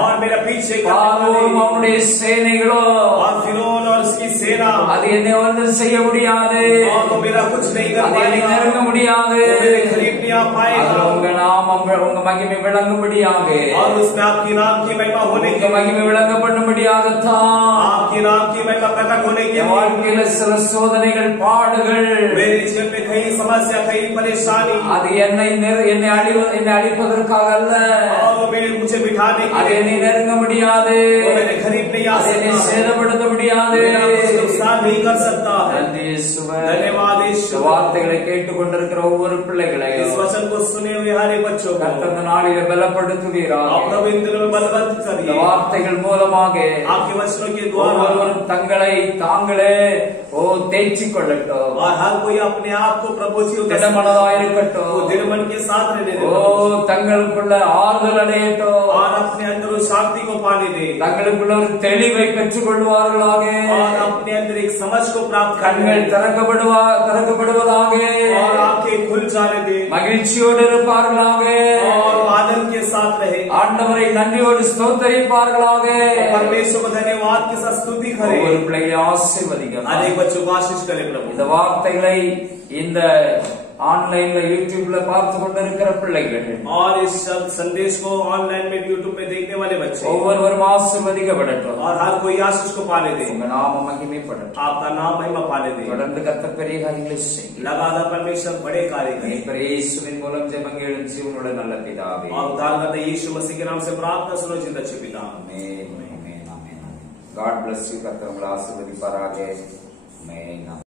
और मेरा पीछे பார்வோனும் அவனுடைய சேனைகளோ, और फिरौन और उसकी सेना, அது என்னை ஒன்றும் செய்ய முடியாது, और वो मेरा कुछ नहीं कर அது என்னை पाएगा, நெருங்க முடியாது. वो मेरे करीब नहीं आ அதுல पाएगा, உங்க நாமம் உங்க மகிமை விளங்கும்படியாக, और उसमें आपकी नाम की महिमा होने உங்க के மகிமை விளங்கப்படும்படியாகத்தான் आपकी नाम की महिमा प्रकट होने के என் लिए வாழ்க்கையில சில சோதனைகள் பாடுகள் मेरे जीवन में कई समस्या, कई परेशानी, அது என்னை அழிப்பதற்காக அல்ல, और वो मुझे बिठाने के அது लिए, என்னை நெருங்க முடியாது, वो मेरे करीब नहीं आ அது என்னை सकता, சேதப்படுத்த முடியாது. मेरा कुछ नुकसान नहीं कर सकता है। நன்றி இயேசுவே. धन्यवाद இந்த ईश्वर, வார்த்தைகளை கேட்டுக்கொண்டிருக்கிற ஒவ்வொரு इस பிள்ளைகளையும் वचन को सुने हुए हर एक बच्चों को கர்த்தர் நாளில பலப்படுத்துவீராக. आप प्रभु इन दिनों में बलवंत இந்த करिए, வார்த்தைகள் மூலமாக आपके वचनों के द्वारा, ஒவ்வொருவரும் தாங்களே தேய்ச்சி கொள்ளட்டும். और हर कोई अपने आप को प्रभु जी திடமனதா இருக்கட்டும். दिनमन के साथ रहने दे, தங்களுக்குள்ள ஆறுதல் அடையட்டும். और अपने अंदर उस शांति को पाने दे, தங்களுக்குள்ள ஒரு தெளிவை பெற்றுக் கொள்வார்களாக. और अपने अंदर एक समझ को प्राप्त கண்கள் करने, திறக்கப்படுவதாக. और आंखें खुल जाने दे, மகிழ்ச்சியோடு இருப்பார்களாக. और आनंद के साथ रहे, ஆண்டவரை நன்றியோடு ஸ்தோத்தரிப்பார்களாக. परमेश्वर को धन्यवाद के साथ स्तुति करे, ஒவ்வொரு பிள்ளைகளை ஆசீர்வதிங்க. अनेक बच्चों को आशीष करे प्रभु। இந்த வார்த்தைகளை இந்த ஆன்லைன்ல யூடியூப்ல பார்த்து கொண்டிருக்கிற பிள்ளைகள், और इस संदेश को ऑनलाइन में यूट्यूब में देखने वाले बच्चे, ஒவ்வொருவரும் ஆசீர்வதிக்கப்படட்டும். और हर कोई आशीष को पाने दे, உங்க நாம மகிமைப்படட்டும். आपका नाम महिमा पाने दे, தொடர்ந்து கர்த்தர் பெரிய காரியங்களை செய்யுங்க. लगातार परमेश्वर बड़े कार्य करे, மீட்பர் இயேசுவின் மூலம் ஜெபங்கள் ஜீவனுள்ள நல்ல பிதாவே. और उद्धारकर्ता यीशु मसीह के नाम से प्रार्थना सुनो जिंदा अच्छे पिता, ஆமென், ஆமென், ஆமென். God bless you. கர்த்தர் உங்களை ஆசீர்வதிப்பாராக. ஆமென்.